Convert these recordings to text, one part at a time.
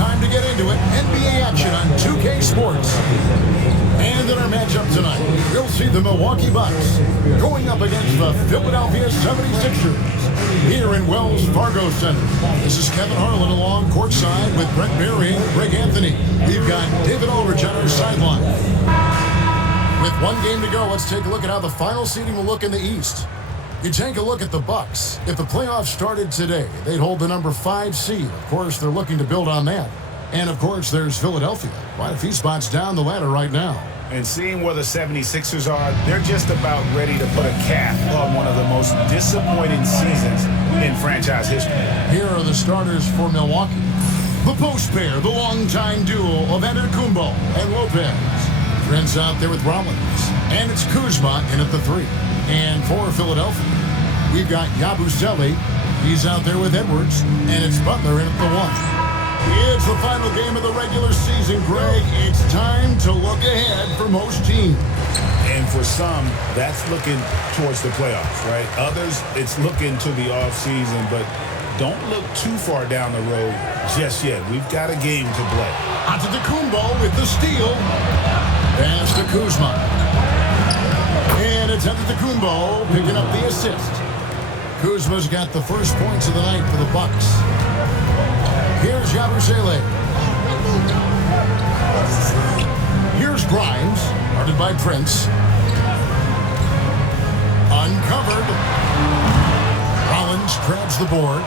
time to get into it. NBA action on 2K Sports. And in our matchup tonight, we'll see the Milwaukee Bucks going up against the Philadelphia 76ers here in Wells Fargo Center. This is Kevin Harlan along courtside with Brent Berry and Greg Anthony. We've got David Aldridge on our sideline. With one game to go, let's take a look at how the final seeding will look in the East. You take a look at the Bucks. If the playoffs started today, they'd hold the number 5 seed. Of course, they're looking to build on that. And, of course, there's Philadelphia. Quite a few spots down the ladder right now. And seeing where the 76ers are, they're just about ready to put a cap on one of the most disappointing seasons in franchise history. Here are the starters for Milwaukee. The post pair, the longtime duo of Antetokounmpo and Lopez. Trent's out there with Rollins. And it's Kuzma in at the 3. And for Philadelphia, we've got Yabusele. He's out there with Edwards. And it's Butler in at the 1. It's the final game of the regular season, Greg. It's time to look ahead for most teams. And for some, that's looking towards the playoffs, right? Others, it's looking to the offseason, but don't look too far down the road just yet. We've got a game to play. Antetokounmpo with the steal. Pass to Kuzma. And it's Antetokounmpo picking up the assist. Kuzma's got the first points of the night for the Bucks. Here's Yabusele. Here's Grimes, guarded by Prince. Uncovered. Rollins grabs the board.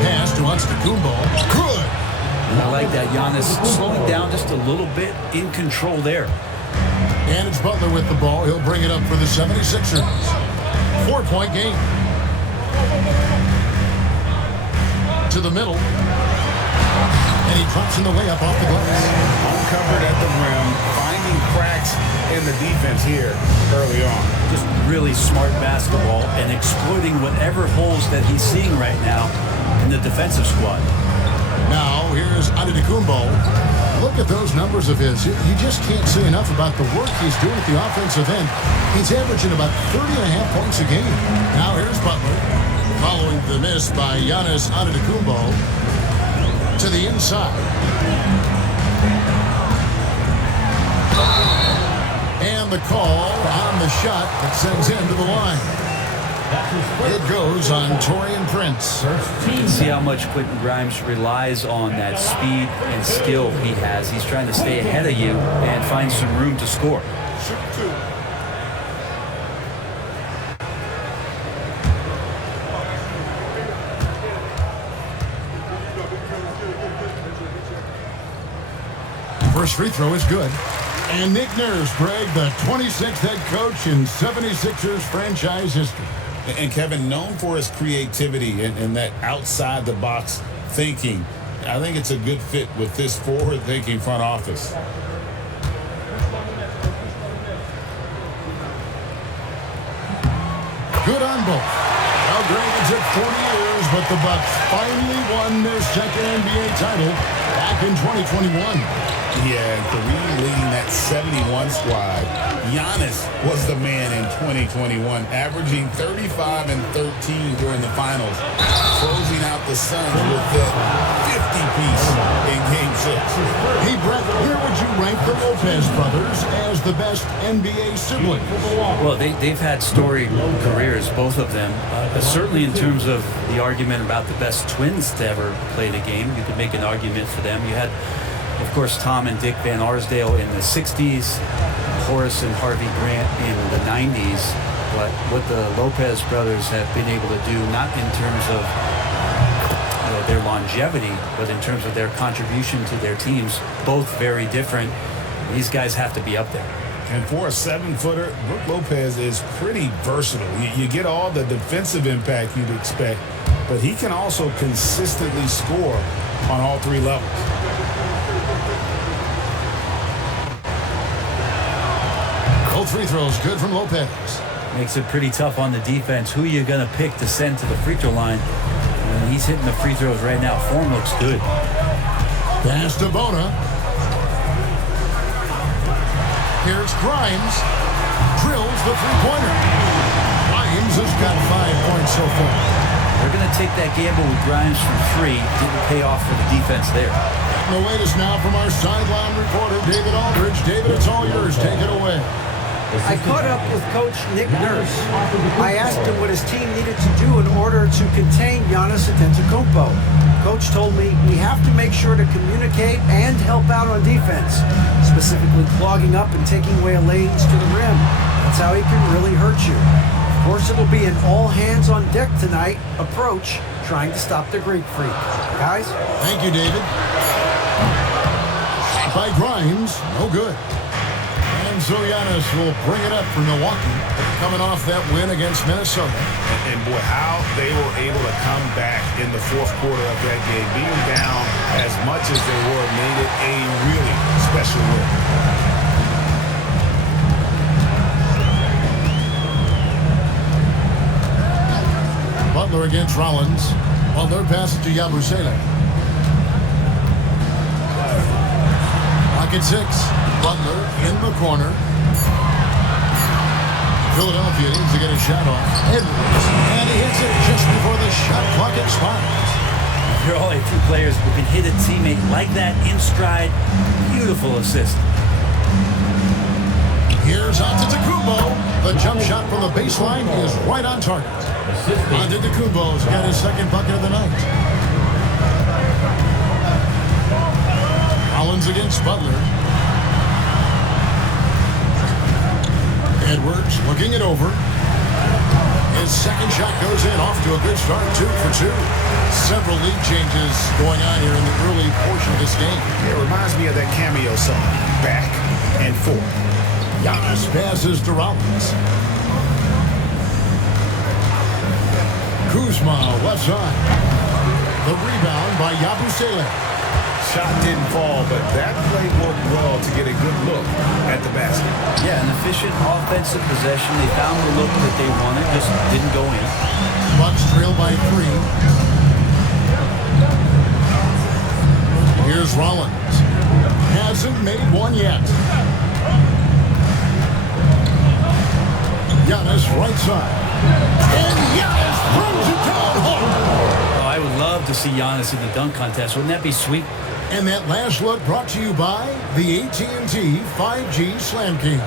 Pass to Antetokounmpo. Good. I like that. Giannis slowing down just a little bit, in control there. And it's Butler with the ball. He'll bring it up for the 76ers. 4-point game. To the middle. And he drops in the layup off the glass. Uncovered at the rim, finding cracks in the defense here early on. Just really smart basketball and exploiting whatever holes that he's seeing right now in the defensive squad. Now, here's Antetokounmpo. Look at those numbers of his. You just can't say enough about the work he's doing at the offensive end. He's averaging about 30.5 points a game. Now, here's Butler. Following the miss by Giannis Antetokounmpo to the inside. And the call on the shot that sends him to the line. It goes on Taurean Prince. You can see how much Quentin Grimes relies on that speed and skill he has. He's trying to stay ahead of you and find some room to score. First free throw is good. And Nick Nurse, Greg, the 26th head coach in 76ers franchise history. And Kevin, known for his creativity and that outside-the-box thinking, I think it's a good fit with this forward-thinking front office. Good on both. Well, Greg, it took 40 years, but the Bucks finally won their second NBA title back in 2021. Yeah, and Kareem leading that 71 squad. Giannis was the man in 2021, averaging 35 and 13 during the finals, closing out the Suns with that 50-piece in Game 6. Hey, Brett, where would you rank the Lopez brothers as the best NBA siblings? Well, they've had storied careers, both of them. Certainly in terms of the argument about the best twins to ever play the game, you could make an argument for them. You had, of course, Tom and Dick Van Arsdale in the 60s, Horace and Harvey Grant in the 90s. But what the Lopez brothers have been able to do, not in terms of their longevity, but in terms of their contribution to their teams, both very different. These guys have to be up there. And for a 7-footer, Brook Lopez is pretty versatile. You get all the defensive impact you'd expect, but he can also consistently score on all three levels. Both free throws good from Lopez. Makes it pretty tough on the defense. Who are you going to pick to send to the free throw line? And he's hitting the free throws right now. Form looks good. Pass to Bona. Here's Grimes. Drills the three-pointer. Grimes has got 5 points so far. They're going to take that gamble with Grimes from 3. Didn't pay off for the defense there. The latest now from our sideline reporter, David Aldridge. David, it's all yours. Take it away. I caught up with Coach Nick Nurse. I asked him what his team needed to do in order to contain Giannis Antetokounmpo. Coach told me we have to make sure to communicate and help out on defense, specifically clogging up and taking away lanes to the rim. That's how he can really hurt you. Of course, it'll be an all-hands-on-deck tonight approach, trying to stop the Greek Freak. Guys? Thank you, David. Shot by Grimes, no good. And so Giannis will bring it up for Milwaukee, coming off that win against Minnesota. And boy, how they were able to come back in the fourth quarter of that game. Being down as much as they were made it a really special win. Butler against Rollins. Butler passes to Yabusele. Pocket 6. Butler in the corner. Philadelphia needs to get a shot off. Edwards. And he hits it just before the shot clock expires. There are only 2 players who can hit a teammate like that in stride. Beautiful assist. Here's Antetokounmpo. The jump shot from the baseline is right on target. Antetokounmpo's got his second bucket of the night. Rollins against Butler. Edwards looking it over. His second shot goes in, off to a good start, 2 for 2. Several lead changes going on here in the early portion of this game. It reminds me of that cameo song, Back and Forth. Giannis passes to Rollins. Kuzma, left side. The rebound by Yabusele. Shot didn't fall, but that play worked well to get a good look at the basket. Yeah, an efficient offensive possession. They found the look that they wanted, just didn't go in. Bucks trail by 3. Here's Rollins. Hasn't made one yet. Giannis right side. And Giannis throws it down hard. Oh, I would love to see Giannis in the dunk contest. Wouldn't that be sweet? And that last look brought to you by the AT&T 5G Slam King.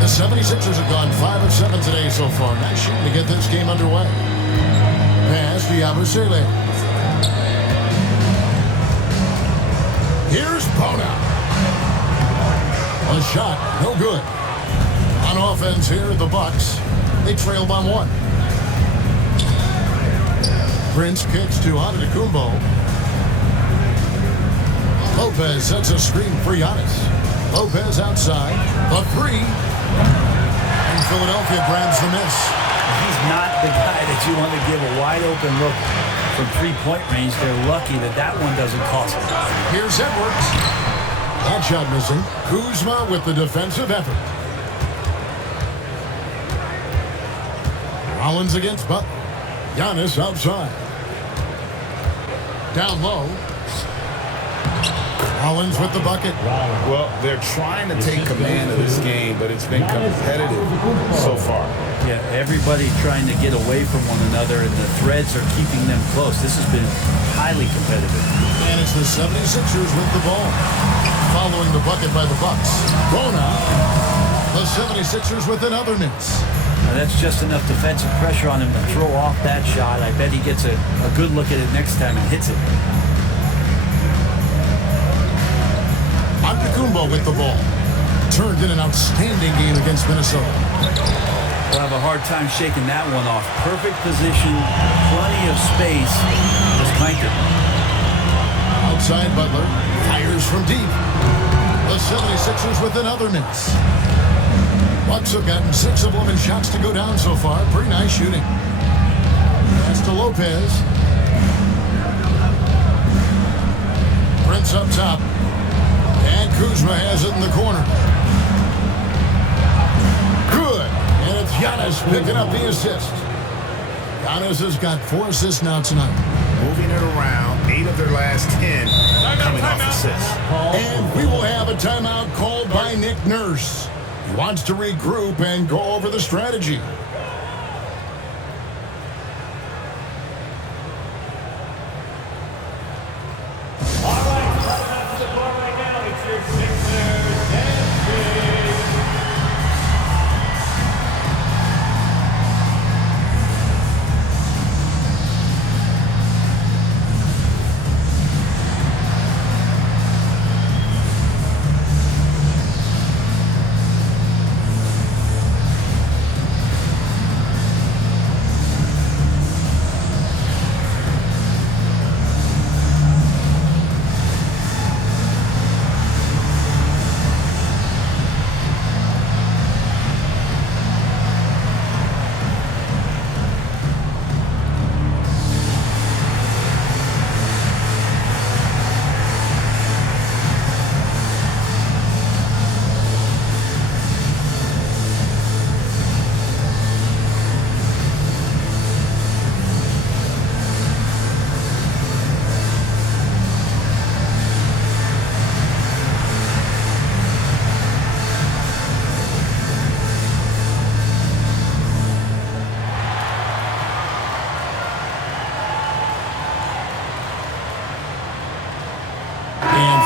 The 76ers have gone 5 of 7 today so far. Nice shooting to get this game underway. Pass to Yabusele. Here's Bona. A shot, no good. On offense here, the Bucks. They trail by 1. Prince kicks to Antetokounmpo. Lopez sets a screen for Giannis. Lopez outside. The 3. And Philadelphia grabs the miss. He's not the guy that you want to give a wide open look from 3-point range. They're lucky that that one doesn't cost them. Here's Edwards. That shot missing. Kuzma with the defensive effort. Rollins against Butler. Giannis outside. Down low. Rollins with the bucket. Well, they're trying to take command of this game, but it's been competitive so far. Yeah, everybody trying to get away from one another, and the threads are keeping them close. This has been highly competitive. And it's the 76ers with the ball. Following the bucket by the Bucks. Bona. The 76ers with another miss. Now that's just enough defensive pressure on him to throw off that shot. I bet he gets a good look at it next time and hits it. Antetokounmpo with the ball. Turned in an outstanding game against Minnesota. We'll have a hard time shaking that one off. Perfect position, plenty of space. Just crank it. Outside Butler. Fires from deep. The 76ers with another miss. Bucks have gotten 6 of 11 shots to go down so far. Pretty nice shooting. That's to Lopez. Prince up top. And Kuzma has it in the corner. Good. And it's Giannis picking up the assist. Giannis has got 4 assists now tonight. Moving it around, 8 of their last 10 coming off assists. And we will have a timeout called by Nick Nurse. He wants to regroup and go over the strategy.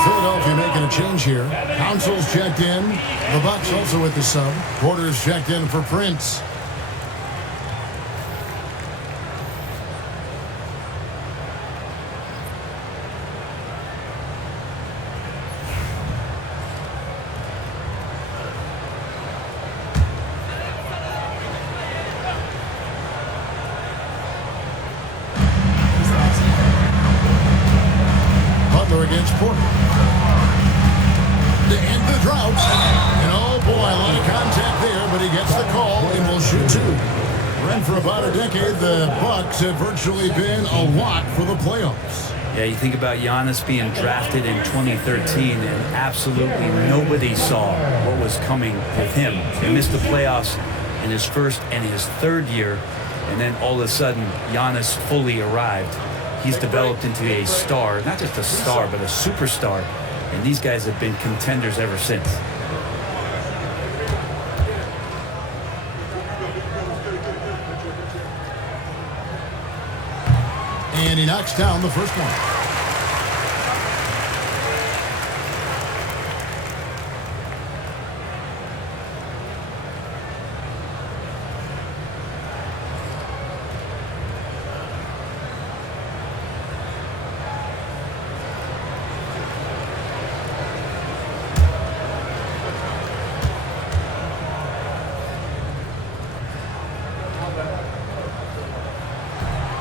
Philadelphia making a change here. Council's checked in. The Bucks also with the sub. Porter's checked in for Prince. Butler against Porter. To end the drought. And oh boy, a lot of contact there, but he gets the call and will shoot two. And for about a decade, the Bucks have virtually been a lock for the playoffs. Yeah, you think about Giannis being drafted in 2013, and absolutely nobody saw what was coming with him. He missed the playoffs in his first and his third year, and then all of a sudden, Giannis fully arrived. He's developed into a star, not just a star, but a superstar. And these guys have been contenders ever since. And he knocks down the first one.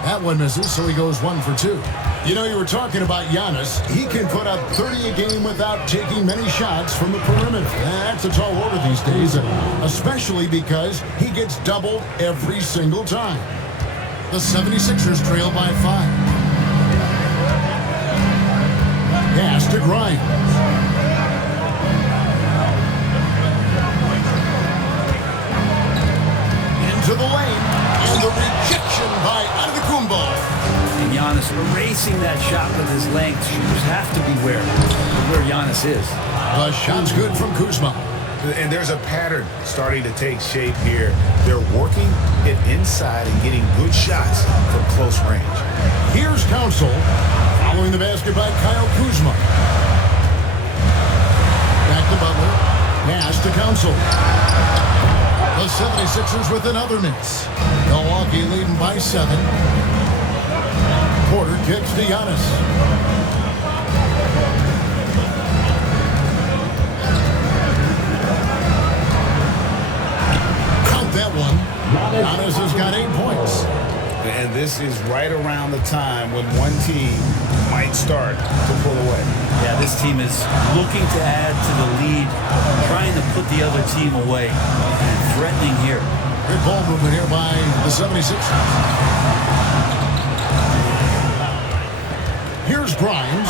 That one misses, so he goes 1 for 2. You know, you were talking about Giannis. He can put up 30 a game without taking many shots from the perimeter. That's a tall order these days, especially because he gets doubled every single time. The 76ers trail by 5. Pass to Grimes. Into the lane, and the rejection by Antetokounmpo. And Giannis erasing that shot with his length. Shooters have to beware of where Giannis is. The shot's good from Kuzma. And there's a pattern starting to take shape here. They're working it inside and getting good shots from close range. Here's Council following the basket by Kyle Kuzma. Back to Butler. Pass to Council. The 76ers with another miss. Milwaukee leading by 7. Porter kicks to Giannis. Count that one. Giannis has got 8 points. And this is right around the time when one team might start to pull away. Yeah, this team is looking to add to the lead, trying to put the other team away, and threatening here. Good ball movement here by the 76ers. Here's Grimes.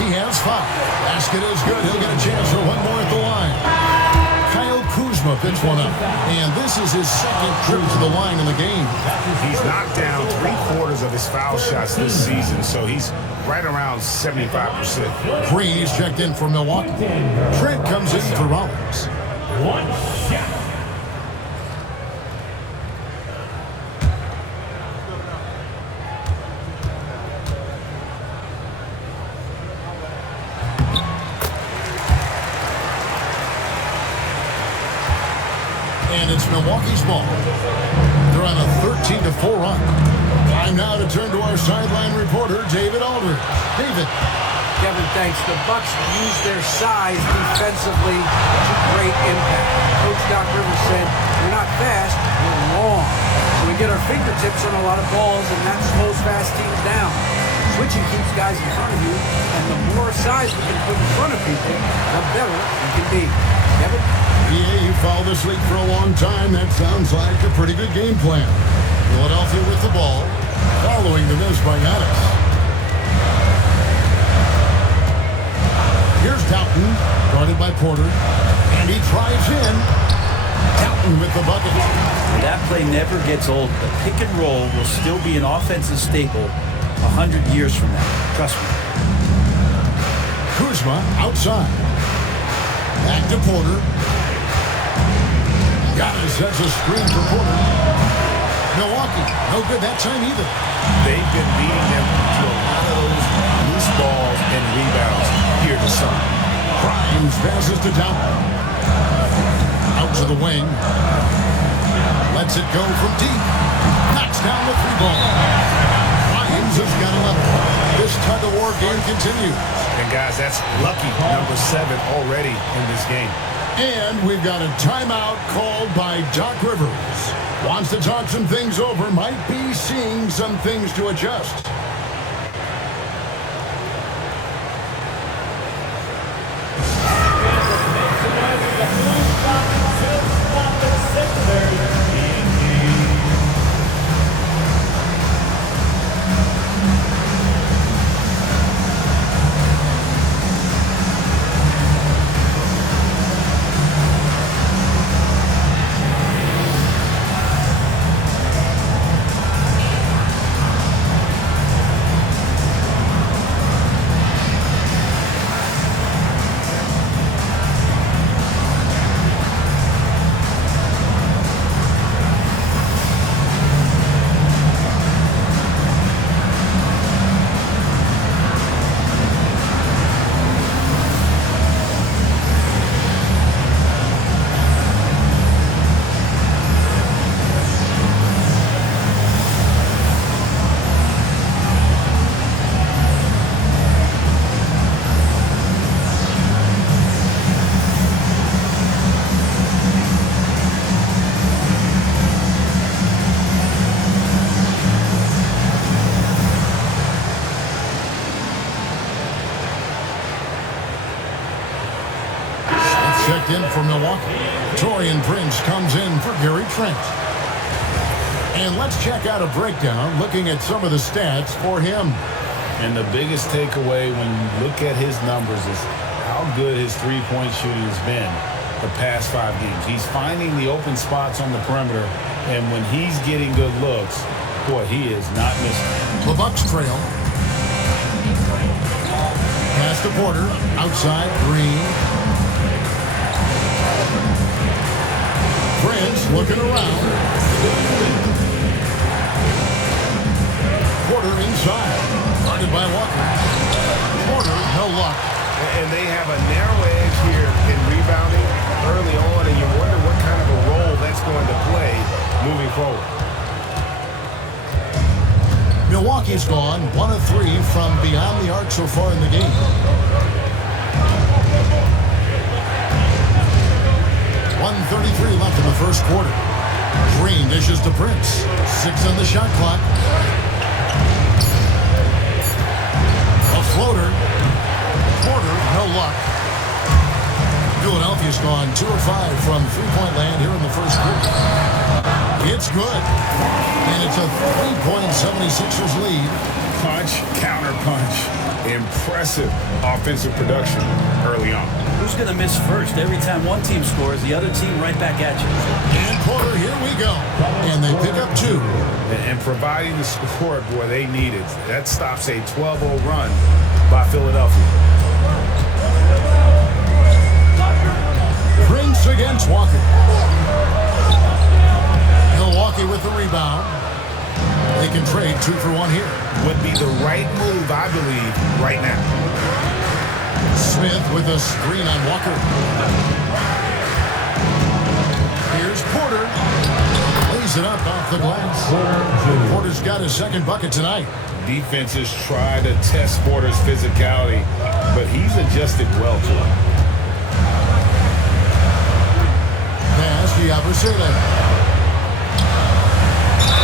He has 5. Basket is good. He'll get a chance for one more at the line. Kyle Kuzma picks one up. And this is his second trip to the line in the game. He's knocked down 3/4 of his foul shots this season, so he's right around 75%. Green is checked in for Milwaukee. Trent comes in for Rollins. One shot. And it's Milwaukee's ball. They're on a 13-4 run. Time now to turn to our sideline reporter, David Aldridge. David. Kevin, thanks. The Bucks use their size defensively to great impact. Coach Doc Rivers said, "We're not fast, we're long." So we get our fingertips on a lot of balls, and that slows fast teams down. Switching keeps guys in front of you, and the more size we can put in front of people, the better we can be. Kevin? Yeah, you followed this league for a long time. That sounds like a pretty good game plan. Philadelphia with the ball, following the miss by Giannis. Here's Doughton, guarded by Porter, and he drives in. Doughton with the bucket. That play never gets old. The pick and roll will still be an offensive staple 100 years from now. Trust me. Kuzma outside. Back to Porter. Giannis sets a screen for Porter. Milwaukee, no good that time either. They've been beating them to a lot of those loose balls and rebounds here to some. Grimes passes to Doughton. Out to the wing. Lets it go from deep. Knocks down the three ball. Grimes has got 11. This tug-of-war game continues. And guys, that's lucky number 7 already in this game. And we've got a timeout called by Doc Rivers. Wants to talk some things over. Might be seeing some things to adjust. Checked in for Milwaukee. Torian Prince comes in for Gary Trent. And let's check out a breakdown looking at some of the stats for him. And the biggest takeaway when you look at his numbers is how good his three-point shooting has been the past 5 games. He's finding the open spots on the perimeter, and when he's getting good looks, boy, he is not missing. The Bucks trail. Pass to Porter. Outside, Green. Prince looking around. Porter inside. Guarded by Walker. Porter, no luck. And they have a narrow edge here in rebounding early on, and you wonder what kind of a role that's going to play moving forward. Milwaukee's gone 1 of 3 from beyond the arc so far in the game. .133 left in the first quarter. Green dishes to Prince. 6 on the shot clock. A floater. Porter, no luck. Philadelphia's gone 2 of 5 from three-point land here in the first quarter. It's good. And it's a 3-point 76ers lead. Punch, counter punch. Impressive offensive production early on. Who's going to miss first? Every time one team scores, the other team right back at you. And Porter, here we go. And they pick up 2. And providing the support, boy, they needed. That stops a 12-0 run by Philadelphia. Prince Smith's against Walker. Milwaukee with the rebound. They can trade 2 for 1 here. Would be the right move, I believe, right now. Smith with a screen on Walker. Here's Porter. Lays it up off the glass. Porter's got his second bucket tonight. Defenses try to test Porter's physicality, but he's adjusted well to it. Pass to Yabusele.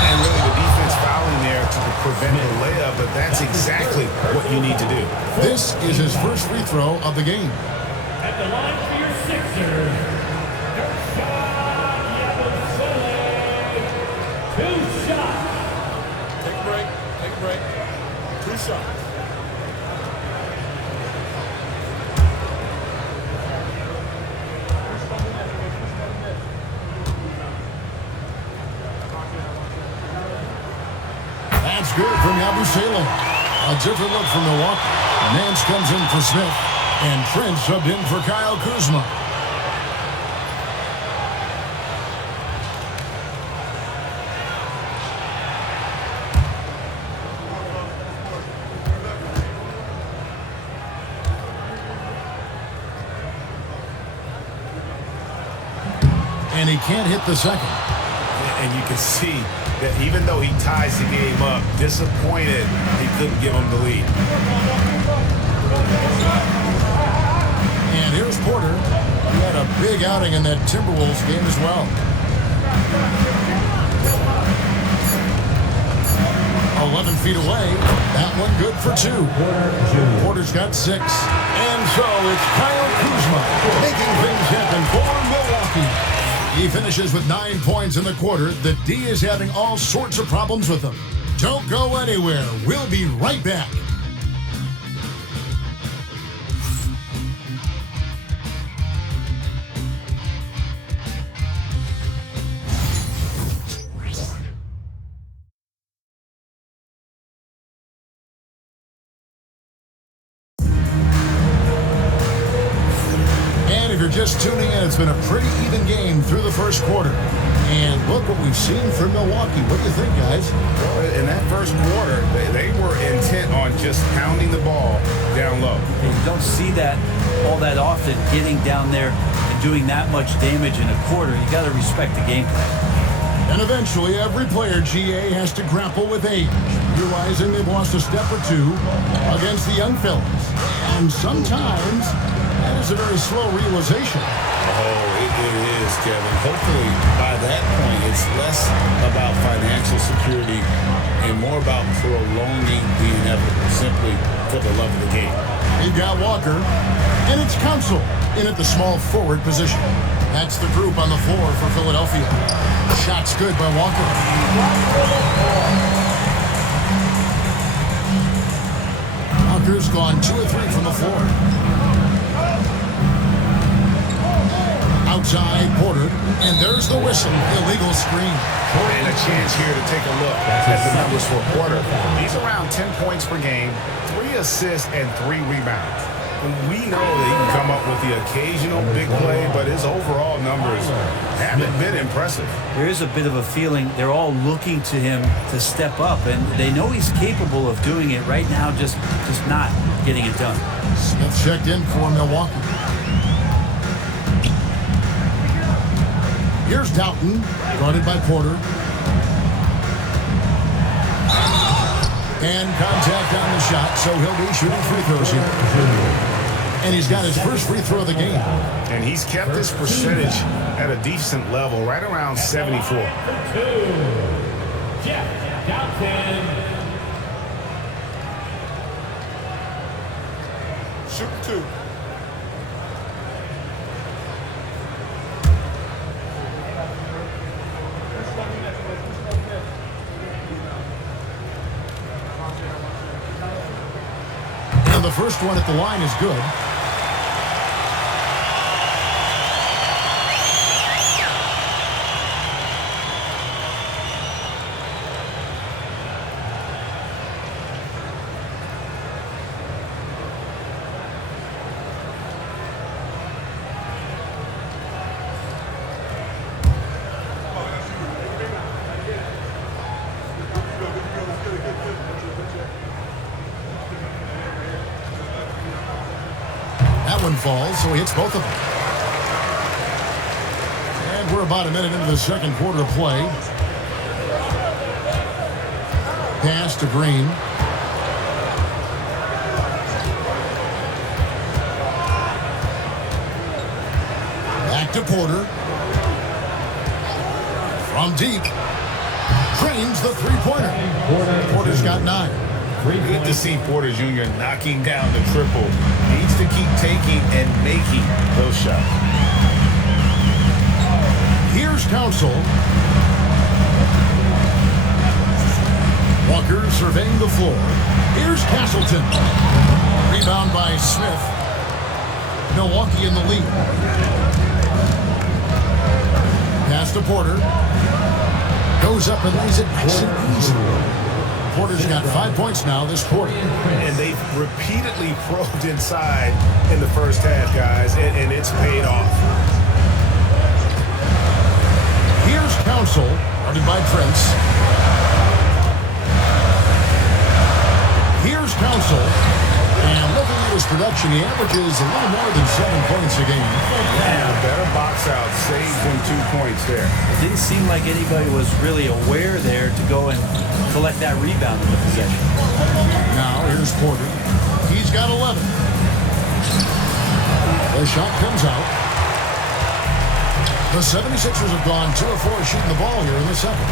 And really the defense fouling there to prevent the layup, but that's exactly what you need to do. This is his first free throw of the game. At the line for your Sixers, Yabusele. 2 shots. Take a break. Take a break. 2 shots. That's good from Yabusele. A different look from Milwaukee. Nance comes in for Smith. And Trent subbed in for Kyle Kuzma. And he can't hit the second. And you can see that even though he ties the game up, disappointed he couldn't give him the lead. And here's Porter. He had a big outing in that Timberwolves game as well. 11 feet away. That one good for 2. Porter's got 6. And so it's Kyle Kuzma making things happen for Milwaukee. He finishes with 9 points in the quarter. The D is having all sorts of problems with him. Don't go anywhere. We'll be right back. Just tuning in, it's been a pretty even game through the first quarter. And look what we've seen from Milwaukee. What do you think, guys? Well, in that first quarter, they were intent on just pounding the ball down low. And you don't see that all that often, getting down there and doing that much damage in a quarter. You got to respect the game plan. And eventually, every player, GA, has to grapple with age, realizing they've lost a step or 2 against the young fellas. And sometimes that is a very slow realization. Oh, it is, Kevin. Hopefully, by that point, it's less about financial security and more about prolonging the inevitable, simply for the love of the game. You've got Walker, and it's Council in at the small forward position. That's the group on the floor for Philadelphia. Shot's good by Walker. Walker's gone 2 or 3 from the floor. Outside, Porter, and there's the whistle. Illegal screen. And a chance here to take a look at the numbers for Porter. He's around 10 points per game, 3 assists, and 3 rebounds. And we know that he can come up with the occasional big play, but his overall numbers haven't been impressive. There is a bit of a feeling they're all looking to him to step up, and they know he's capable of doing it right now, just not getting it done. Smith checked in for Milwaukee. Here's Doughton, guarded by Porter. And contact on the shot, so he'll be shooting free throws here. And he's got his first free throw of the game. And he's kept his percentage at a decent level, right around 74. Jeff Doughton. Shoot 2. And the first one at the line is good. one falls, so he hits both of them. And we're about a minute into the second quarter of play. Pass to Green. Back to Porter. From deep. Drains the three-pointer. Porter's got 9. Good to see Porter Jr. knocking down the triple. Needs to keep taking and making those shots. Here's Council. Walker surveying the floor. Here's Castleton. Rebound by Smith. Milwaukee in the lead. Pass to Porter. Goes up and lays it nice and easy. Porter's got 5 points now this quarter. And they've repeatedly probed inside in the first half, guys, and it's paid off. Here's Council, guarded by Prince. Here's Council. And looking at his production, he averages a little more than 7 points a game. Yeah, better box out, saves them 2 points there. It didn't seem like anybody was really aware there to go and collect that rebound in the possession. Now here's Porter. He's got 11. The shot comes out. The 76ers have gone 2 of 4 shooting the ball here in the second.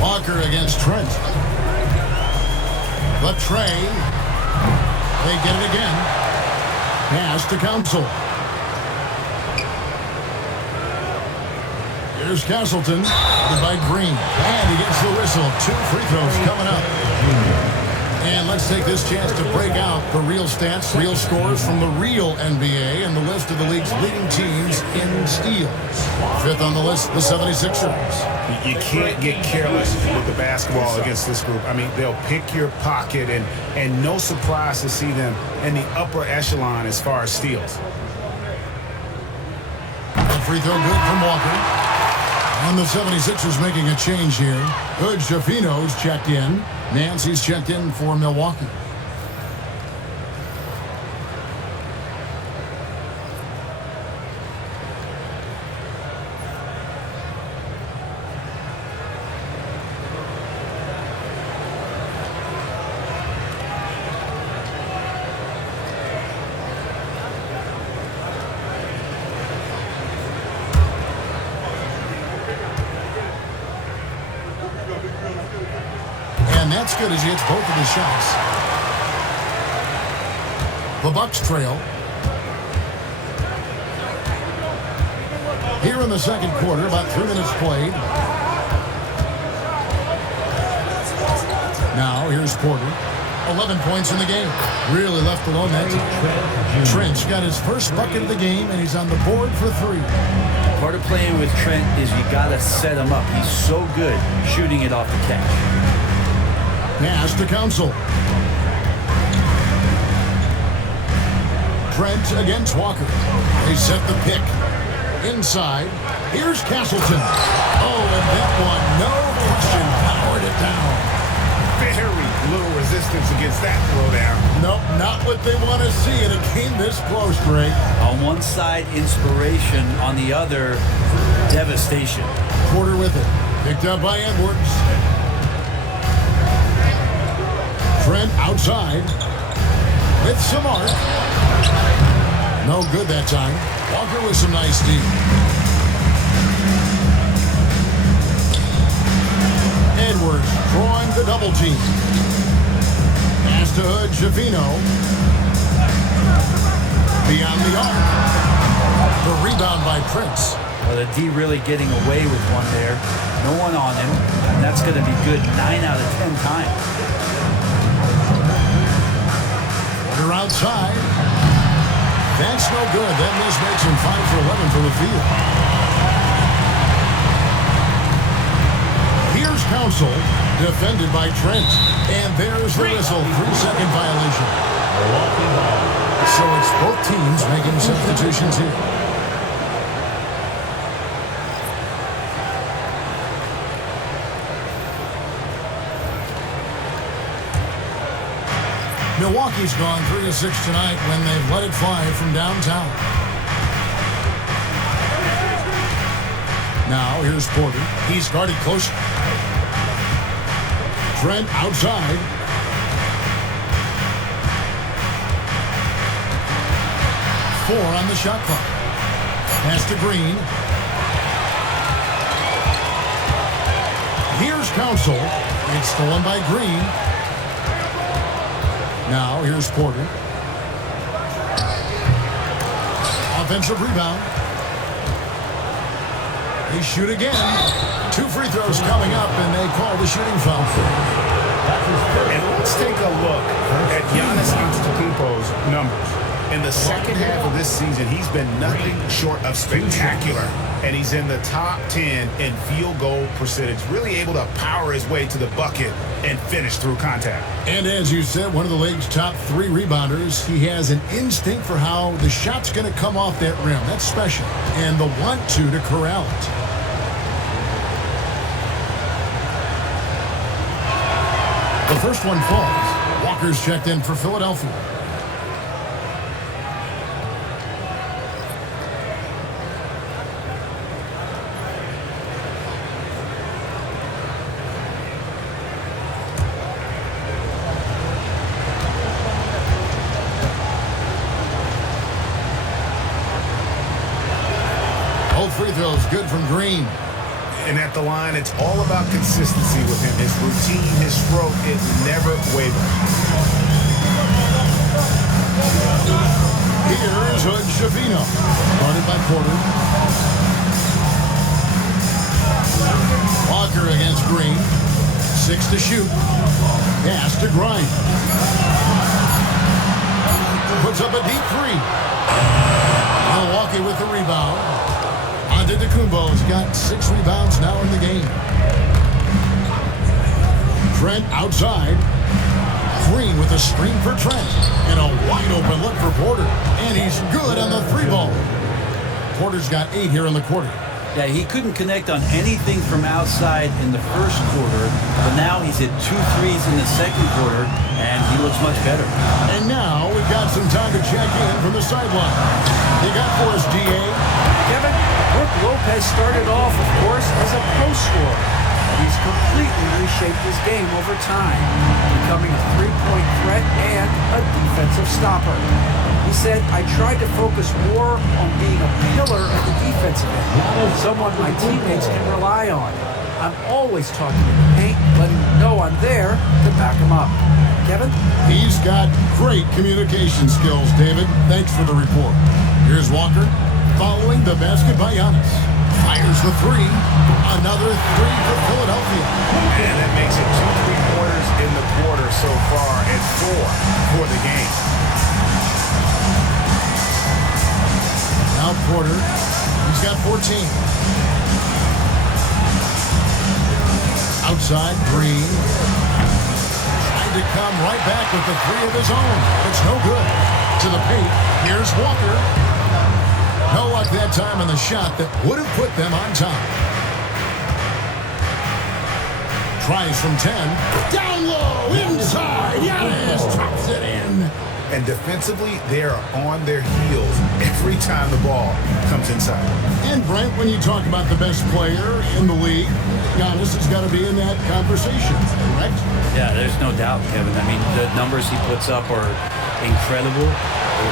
Walker against Trent. The tray. They get it again. Pass to Council. Here's Castleton. By Green. And he gets the whistle. 2 free throws coming up. And let's take this chance to break out the real stats, real scores from the real NBA and the list of the league's leading teams in steals. 5th on the list, the 76ers. You can't get careless with the basketball against this group. I mean, they'll pick your pocket, and no surprise to see them in the upper echelon as far as steals. A free throw good from Walker. And the 76ers making a change here. Hood Schifino's checked in. Nancy's checked in for Milwaukee. And that's good as he hits both of his shots. The Bucks trail. Here in the second quarter, about 3 minutes played. Now here's Porter. 11 points in the game. Really left alone that time. Trent's got his first bucket of the game, and he's on the board for 3. Part of playing with Trent is you got to set him up. He's so good shooting it off the catch. Pass to Council. Trent against Walker. They set the pick. Inside. Here's Castleton. Oh, and that one, no question, powered it down. Very little resistance against that throwdown. Nope, not what they want to see, and it came this close, Greg. On one side, inspiration. On the other, devastation. Porter with it. Picked up by Edwards. Trent outside. With some arc. No good that time. Walker with some nice D. Edwards drawing the double team. Pass to Hood, Schifino. Beyond the arc. The rebound by Prince. Well, the D really getting away with one there. No one on him. And that's going to be good 9 out of 10 times. They're outside. That's no good. That miss makes him 5 for 11 from the field. Here's Council, defended by Trent. And there's the whistle. 3-second violation. So it's both teams making substitutions here. Milwaukee's gone 3 of 6 tonight when they've let it fly from downtown. Now here's Porter. He's guarded closer. Trent outside. Four on the shot clock. Pass to Green. Here's Council. It's stolen by Green. Now here's Porter. Offensive rebound. They shoot again. 2 free throws coming up, and they call the shooting foul. And let's take a look at Giannis Antetokounmpo's numbers. In the second half of this season, he's been nothing short of spectacular. And he's in the top 10 in field goal percentage, really able to power his way to the bucket and finish through contact. And as you said, one of the league's top 3 rebounders. He has an instinct for how the shot's going to come off that rim. That's special. And the want-to corral it. The first one falls. Walker's checked in for Philadelphia. Both free throws good from Green. And at the line, it's all about consistency with him. His routine, his stroke, it never wavers. Here's Hood Shavino. Guarded by Porter. Walker against Green. 6 to shoot. Pass to Grind. Puts up a deep 3. Milwaukee with the rebound. Antetokounmpo's got 6 rebounds now in the game. Trent outside. Green with a screen for Trent. And a wide open look for Porter. And he's good on the 3-ball. Porter's got 8 here in the quarter. Yeah, he couldn't connect on anything from outside in the first quarter, but now he's hit 2 threes in the second quarter, and he looks much better. And now we've got some time to check in from the sideline. You got for us, D.A. Kevin, Brook Lopez started off, of course, as a post scorer. He's completely reshaped his game over time, becoming a three-point threat and a defensive stopper. He said, I tried to focus more on being a pillar at the defensive end, someone my teammates can rely on. I'm always talking in the paint, letting them know I'm there to back them up. Kevin? He's got great communication skills, David. Thanks for the report. Here's Walker following the basket by Giannis. Fires the 3. Another 3 for Philadelphia. And that makes it 2 3-pointers in the quarter so far and 4 for the game. Now Porter. He's got 14. Outside, Green. Trying to come right back with the 3 of his own. It's no good. To the paint. Here's Walker. No luck that time on the shot that would have put them on top. Tries from 10. Down low, inside. Giannis drops it in. And defensively, they are on their heels every time the ball comes inside. And Brent, when you talk about the best player in the league, Giannis has got to be in that conversation, correct? Yeah, there's no doubt, Kevin. I mean, the numbers he puts up are incredible.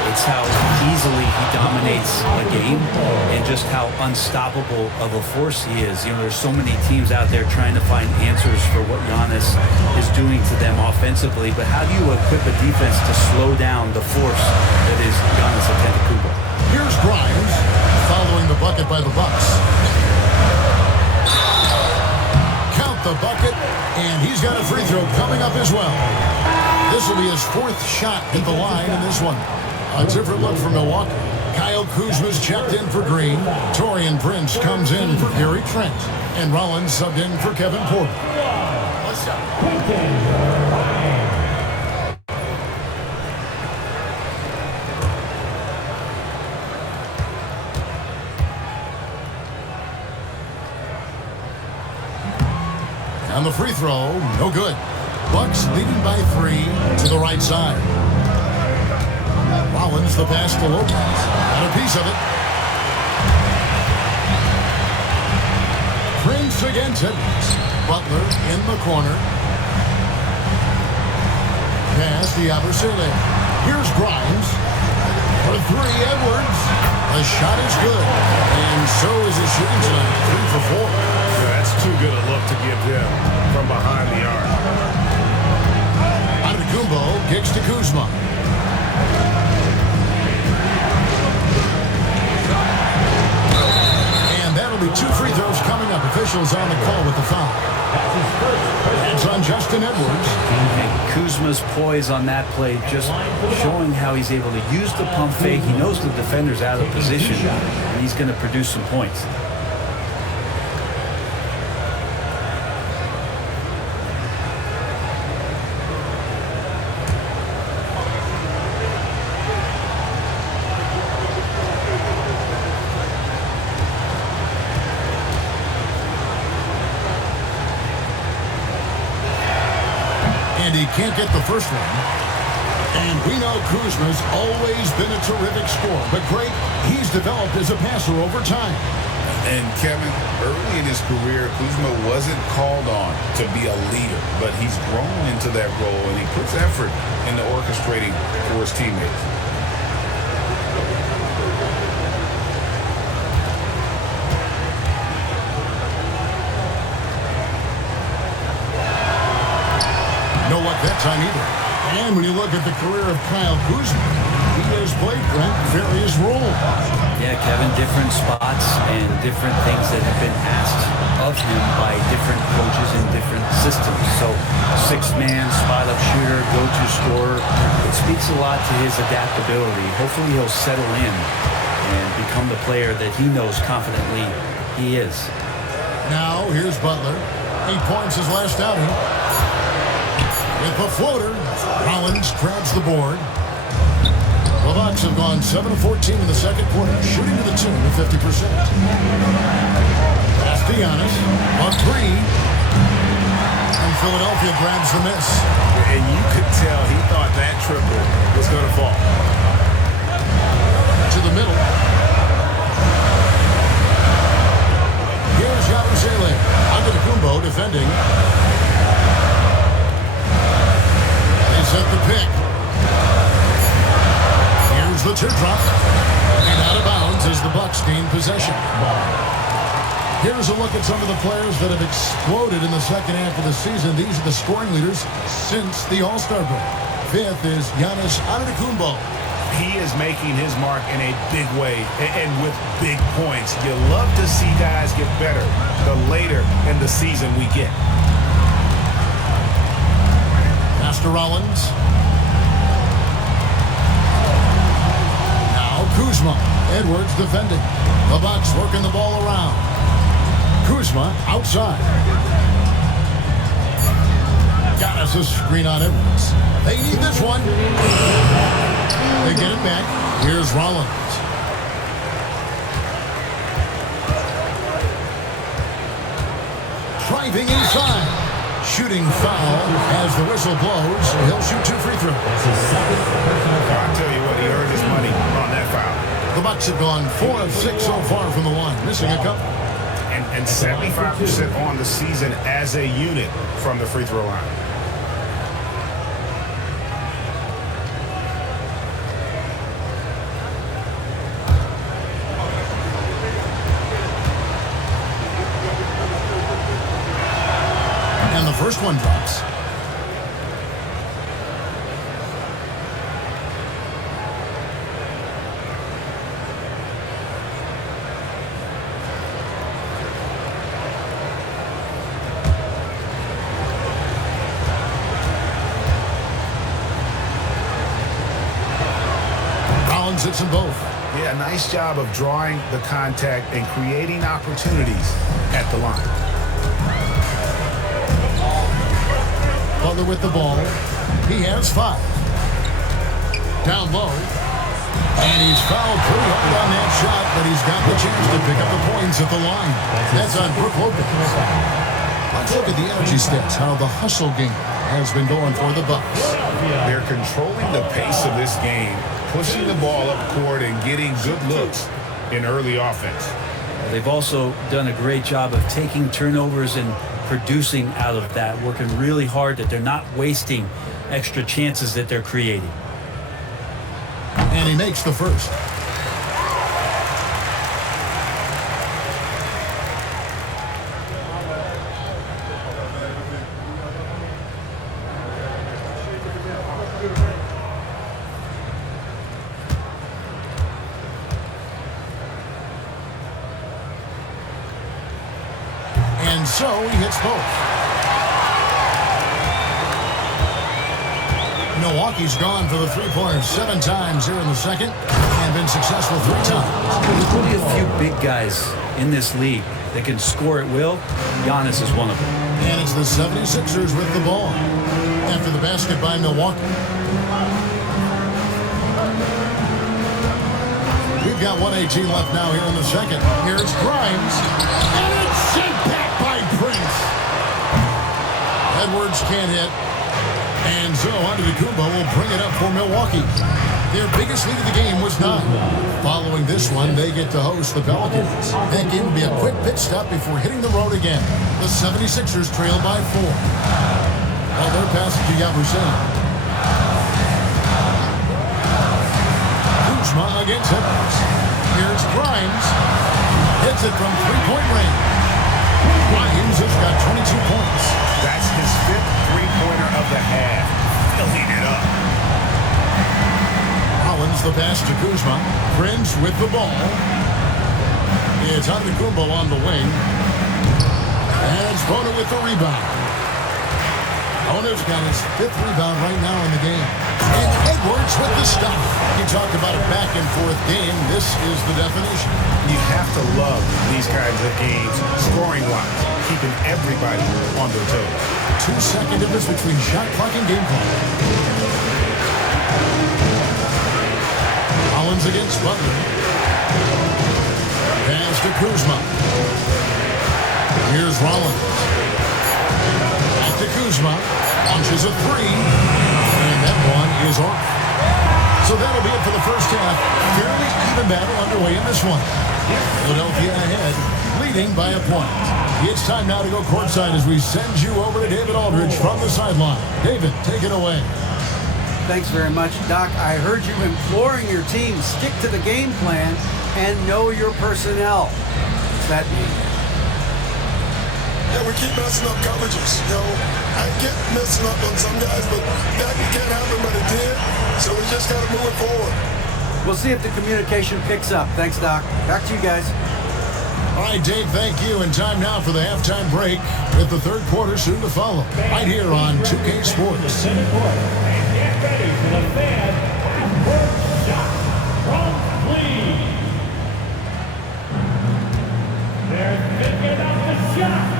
It's how easily he dominates a game and just how unstoppable of a force he is. You know, there's so many teams out there trying to find answers for what Giannis is doing to them offensively, but how do you equip a defense to slow down the force that is Giannis Antetokounmpo? Here's Grimes following the bucket by the Bucks. Count the bucket, and he's got a free throw coming up as well. This will be his 4th shot at the line in this one. A different look for Milwaukee. Kyle Kuzma's checked in for Green. Taurean Prince comes in for Gary Trent. And Rollins subbed in for Kevin Porter. On the free throw, no good. Bucks leading by 3 to the right side. Rollins, the pass to Lopez. Got a piece of it. Prince against Edwards. Butler in the corner. Pass the Abercrombie. Here's Grimes. For three, Edwards. The shot is good. And so is his shooting tonight. 3 for 4. Yeah, that's too good a look to give him from behind the arc. Antetokounmpo kicks to Kuzma. And that'll be 2 free throws coming up. Officials on the call with the foul. It's on Justin Edwards. And Kuzma's poise on that play, just showing how he's able to use the pump fake. He knows the defender's out of position, and he's going to produce some points. And he can't get the first one. And we know Kuzma's always been a terrific scorer, but great, he's developed as a passer over time. And Kevin, early in his career, Kuzma wasn't called on to be a leader, but he's grown into that role, and he puts effort into orchestrating for his teammates. No luck that time either. And when you look at the career of Kyle Kuzma, he has played various roles. Yeah, Kevin, different spots and different things that have been asked of him by different coaches in different systems. So, six-man, spot-up shooter, go-to scorer. It speaks a lot to his adaptability. Hopefully he'll settle in and become the player that he knows confidently he is. Now, here's Butler. 8 points his last outing. With the floater, Rollins grabs the board. The Bucks have gone 7 of 14 in the second quarter, shooting to the tune of 50%. Pass to Giannis, a three, and Philadelphia grabs the miss. And you could tell he thought that triple was going to fall. To the middle. Here's Yabusele. Antetokounmpo defending. Set the pick. Here's the teardrop. And out of bounds as the Bucks gain possession. Here's a look at some of the players that have exploded in the second half of the season. These are the scoring leaders since the All-Star break. Fifth is Giannis Antetokounmpo. He is making his mark in a big way and with big points. You love to see guys get better the later in the season we get. To Rollins. Now Kuzma. Edwards defending. The Bucks working the ball around. Kuzma outside. Got us a screen on Edwards. They need this one. They get it back. Here's Rollins. Driving inside. Shooting foul as the whistle blows. He'll shoot 2 free throws. I'll tell you what, he earned his money on that foul. The Bucks have gone 4 of 6 so far from the line, missing a couple. And 75% on the season as a unit from the free throw line. And the first one drops. Rollins hits them both. Yeah, nice job of drawing the contact and creating opportunities at the line. Butler with the ball. He has 5. Down low. And he's fouled pretty hard on that shot, but he's got the chance to pick up the points at the line. That's on Brook Lopez. Let's look at the energy stats, how the hustle game has been going for the Bucks. They're controlling the pace of this game pushing the ball up court and getting good looks in early offense. They've also done a great job of taking turnovers and producing out of that, working really hard that they're not wasting extra chances that they're creating. And he makes the first. And so he hits both. Milwaukee's gone for the three-pointers 7 times here in the second and been successful 3 times. There's only a few big guys in this league that can score at will. Giannis is one of them. And it's the 76ers with the ball after the basket by Milwaukee. We've got 1:18 left now here in the second. Here's Grimes. And it's sent back by Prince. Edwards can't hit. And so Antetokounmpo will bring it up for Milwaukee. Their biggest lead of the game was 9. Following this one, they get to host the Pelicans. That game will be a quick pit stop before hitting the road again. The 76ers trail by 4. Well, their passage to Hussein. Kuzma against Edwards. Here's Grimes. Hits it from three-point range. Grimes has got 22 points. That's his 5th three-pointer of the half. Filling it up. Collins the pass to Kuzma. Prince with the ball. It's Antetokounmpo on the wing. And it's Bono with the rebound. Bono's got his 5th rebound right now in the game. And Edwards with the stop. You talked about a back-and-forth game. This is the definition. You have to love these kinds of games, scoring-wise, keeping everybody on their toes. 2-second difference between shot clock and game clock. Collins against Butler. Pass to Kuzma. Here's Rollins. Back to Kuzma. Launches a 3. And that one is off. So that'll be it for the first half. Fairly even battle underway in this one. Philadelphia ahead, leading by a point. It's time now to go courtside as we send you over to David Aldridge from the sideline. David, take it away. Thanks very much, Doc. I heard you imploring your team stick to the game plan and know your personnel. What's that mean? Yeah, we keep messing up coverages. You know, I get messing up on some guys, but that can't happen, but it did. So we just got to move it forward. We'll see if the communication picks up. Thanks, Doc. Back to you guys. All right, Dave, thank you. And time now for the halftime break with the third quarter soon to follow. Right here on 2K Sports. And get ready for the fan backward shot from Lee. They're thinking of the shot.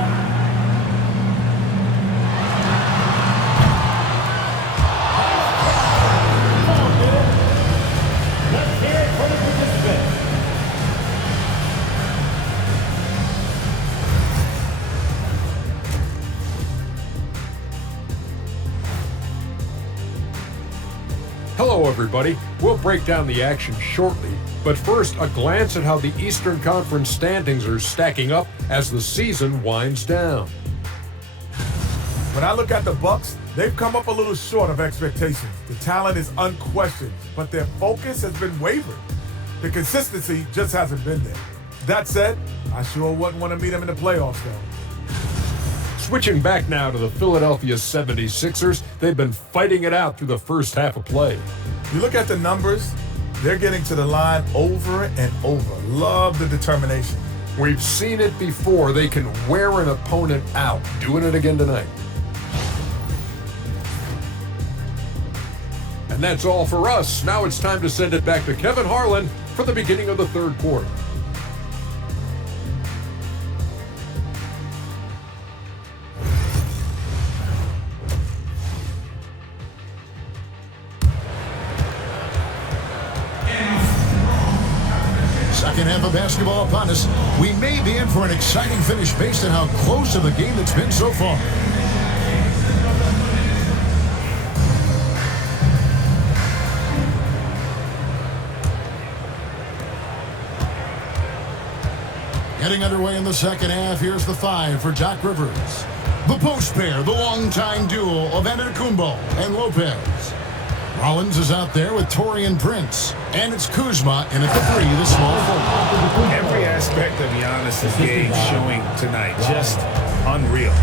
Let's hear it for the participants. Hello, everybody. We'll break down the action shortly, but first, a glance at how the Eastern Conference standings are stacking up as the season winds down. When I look at the Bucks, they've come up a little short of expectations. The talent is unquestioned, but their focus has been wavering. The consistency just hasn't been there. That said, I sure wouldn't want to meet them in the playoffs, though. Switching back now to the Philadelphia 76ers, they've been fighting it out through the first half of play. You look at the numbers, they're getting to the line over and over. Love the determination. We've seen it before. They can wear an opponent out. Doing it again tonight. And that's all for us. Now it's time to send it back to Kevin Harlan for the beginning of the third quarter. Second half of basketball upon us. We may be in for an exciting finish based on how close of a game it's been so far. Getting underway in the second half. Here's the 5 for Doc Rivers. The post pair, the longtime duo of Antetokounmpo and Lopez. Rollins is out there with Taurean Prince. And it's Kuzma in at the 3, the small forward. Every aspect of Giannis' game showing tonight. Just unreal.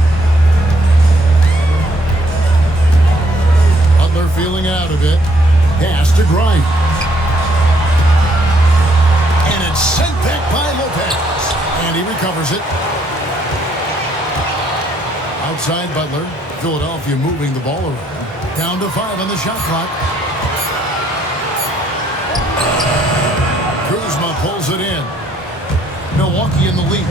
Butler feeling out of it. Pass to Grimes. And it's sent back by Lopez. And he recovers it. Outside Butler. Philadelphia moving the ball around. Down to 5 on the shot clock. Kuzma pulls it in. Milwaukee in the lead.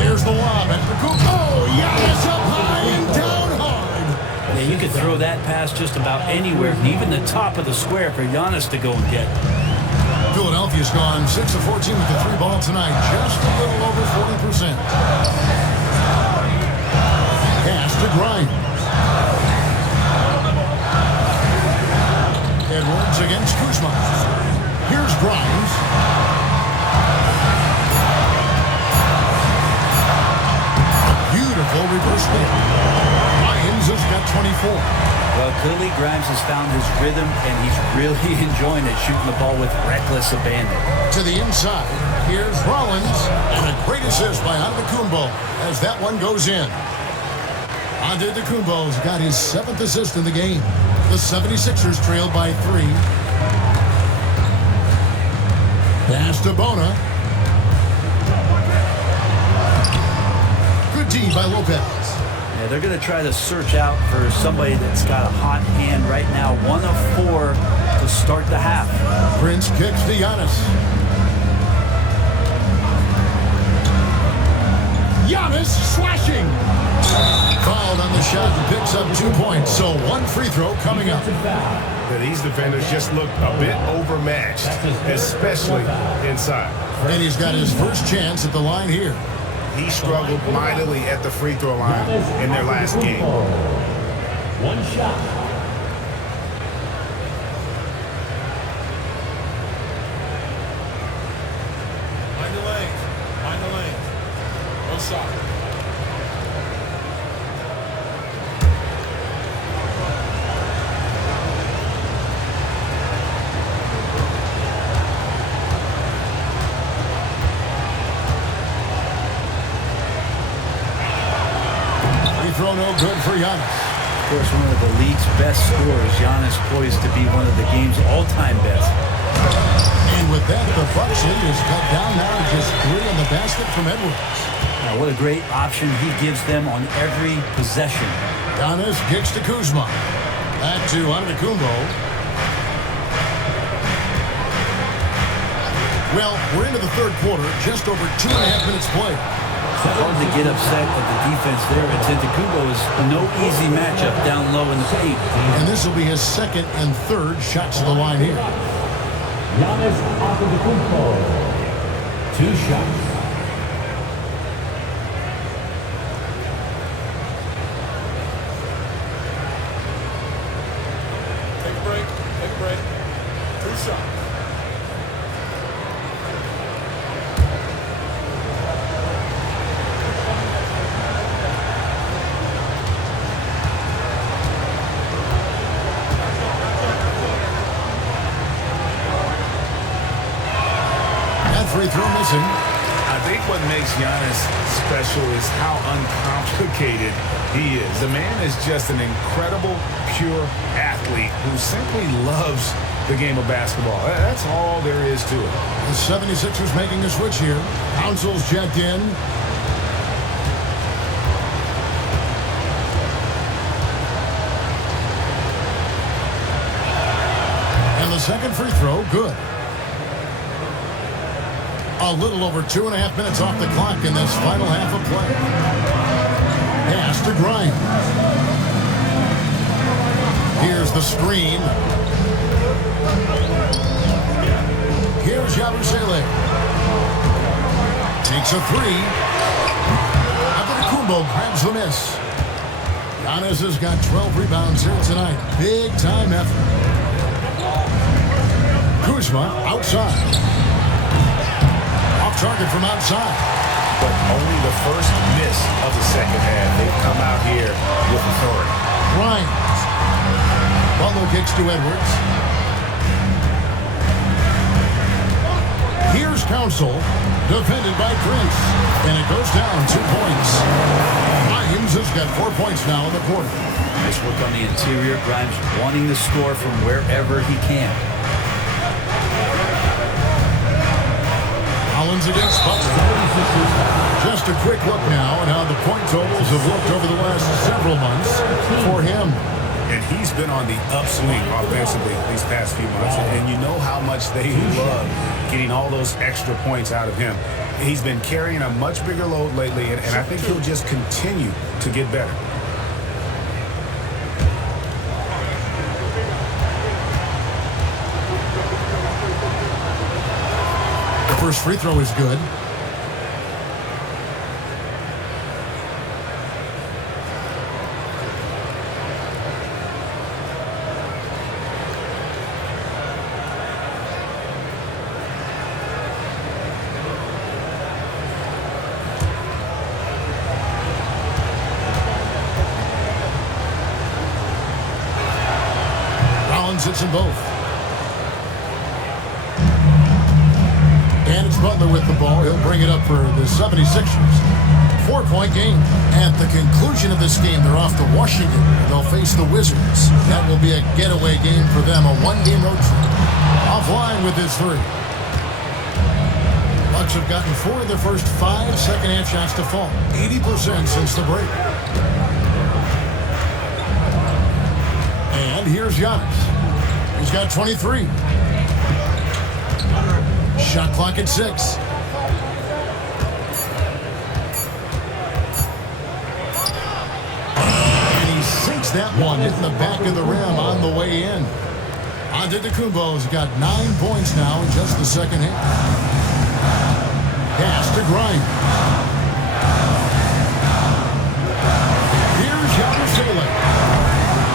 There's the lob. And oh, Giannis up high and down hard. Yeah, you could throw that pass just about anywhere, even the top of the square for Giannis to go and get. Philadelphia's gone 6 of 14 with the 3 ball tonight. Just a little over 40%. Pass to Grimes. Edwards against Kuzma. Here's Grimes. Beautiful reverse hit. Grimes has got 24. Well, clearly Grimes has found his rhythm, and he's really enjoying it, shooting the ball with reckless abandon. To the inside. Here's Rollins. And a great assist by Antetokounmpo as that one goes in. Antetokounmpo's got his 7th assist in the game. The 76ers trailed by 3. Pass to Bona. Good D by Lopez. Yeah, they're going to try to search out for somebody that's got a hot hand right now. 1 of 4 to start the half. Prince kicks to Giannis. Giannis slashing. Fouled on the shot and picks up 2 points. So 1 free throw coming up. These defenders just look a bit overmatched, especially inside. And he's got his first chance at the line here. He struggled mightily at the free throw line in their last game. 1 shot. Mind the lane. Mind the lane. No shot. Throw no good for Giannis. Of course, one of the league's best scorers. Giannis poised to be one of the game's all-time best. And with that, the Bucks lead is cut down now to just 3 on the basket from Edwards. Now, what a great option he gives them on every possession. Giannis kicks to Kuzma. Back to Antetokounmpo. Well, we're into the 3rd quarter, just over 2.5 minutes played. Hard to get upset at the defense there. Antetokounmpo is no easy matchup down low in the paint. And this will be his 2nd and 3rd shots to the line here. Giannis Antetokounmpo. 2 shots. Take a break. Take a break. 2 shots. Free throw missing. I think what makes Giannis special is how uncomplicated he is. The man is just an incredible, pure athlete who simply loves the game of basketball. That's all there is to it. The 76ers making a switch here. Council's checked in. And the second free throw, good. A little over 2.5 minutes off the clock in this final half of play. Pass to Grimes. Here's the screen. Here's Yabusele. Takes a 3. Antetokounmpo grabs the miss. Giannis has got 12 rebounds here tonight. Big time effort. Kuzma outside. Off target from outside. But only the first miss of the second half. They've come out here with authority. Grimes. Butler kicks to Edwards. Here's Council, defended by Prince, and it goes down 2 points. Grimes has got 4 points now in the quarter. Nice work on the interior. Grimes wanting to score from wherever he can. Collins against Butler. Just a quick look now at how the point totals have looked over the last several months for him. And he's been on the upswing offensively these past few months. And you know how much they love getting all those extra points out of him. He's been carrying a much bigger load lately, and I think he'll just continue to get better. The first free throw is good. Hits them both. And it's Butler with the ball. He'll bring it up for the 76ers. 4-point game. At the conclusion of this game, they're off to Washington. They'll face the Wizards. That will be a getaway game for them, a one-game road trip. Offline with his three. Bucks have gotten 4 of their first 5 second-half shots to fall. 80% since the break. And here's Giannis. He's got 23. Shot clock at 6. And he sinks that one in the back of the rim on the way in. Antetokounmpo's got 9 points now in just the second half. Pass to Grimes. Here's Giannis.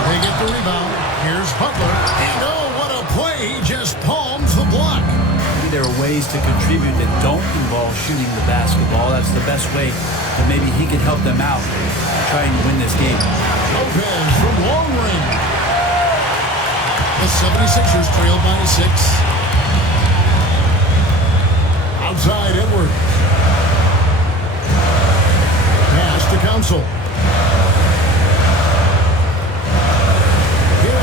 They get the rebound. Here's Butler. And oh, what a play. He just palms the block. There are ways to contribute that don't involve shooting the basketball. That's the best way that maybe he can help them out trying to win this game. Lopez from long range. The 76ers trail by 6. Outside Edwards. Pass to Council.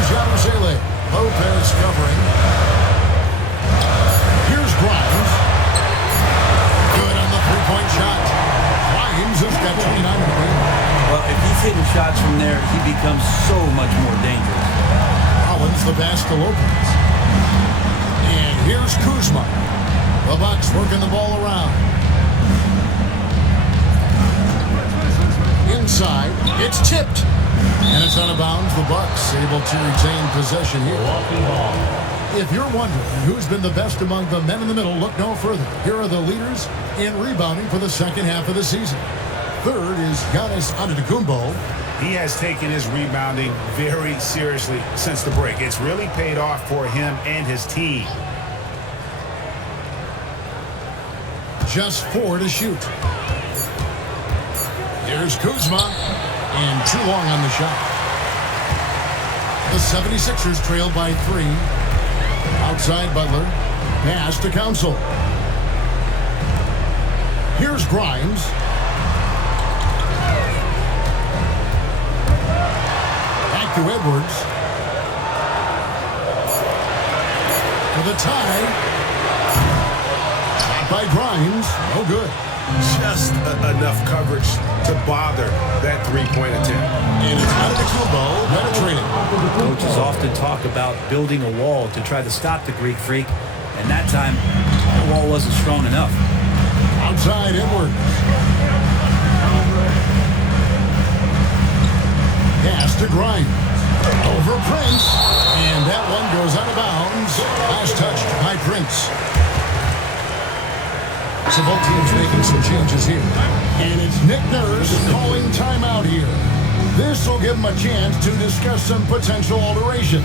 Yabusele. Lopez covering. Here's Grimes. Good on the three-point shot. Grimes has got 29 in the game. Well, if he's hitting shots from there, he becomes so much more dangerous. Collins the pass to Lopez. And here's Kuzma. The Bucks working the ball around. Inside. It's tipped. And it's out of bounds. The Bucks able to retain possession here. If you're wondering who's been the best among the men in the middle, look no further. Here are the leaders in rebounding for the second half of the season. Third is Giannis Antetokounmpo. He has taken his rebounding very seriously since the break. It's really paid off for him and his team. Just 4 to shoot. Here's Kuzma. And too long on the shot. The 76ers trail by 3. Outside Butler. Pass to Council. Here's Grimes. Back to Edwards. For the tie. By Grimes. No good. Just enough coverage to bother that three-point attempt. And it's Antetokounmpo penetrating. Coaches often talk about building a wall to try to stop the Greek Freak, and that time, the wall wasn't strong enough. Outside Edwards. Pass to Grimes. Over Prince. And that one goes out of bounds. Last touched by Prince. So both teams making some changes here. And it's Nick Nurse calling timeout here. This will give him a chance to discuss some potential alterations.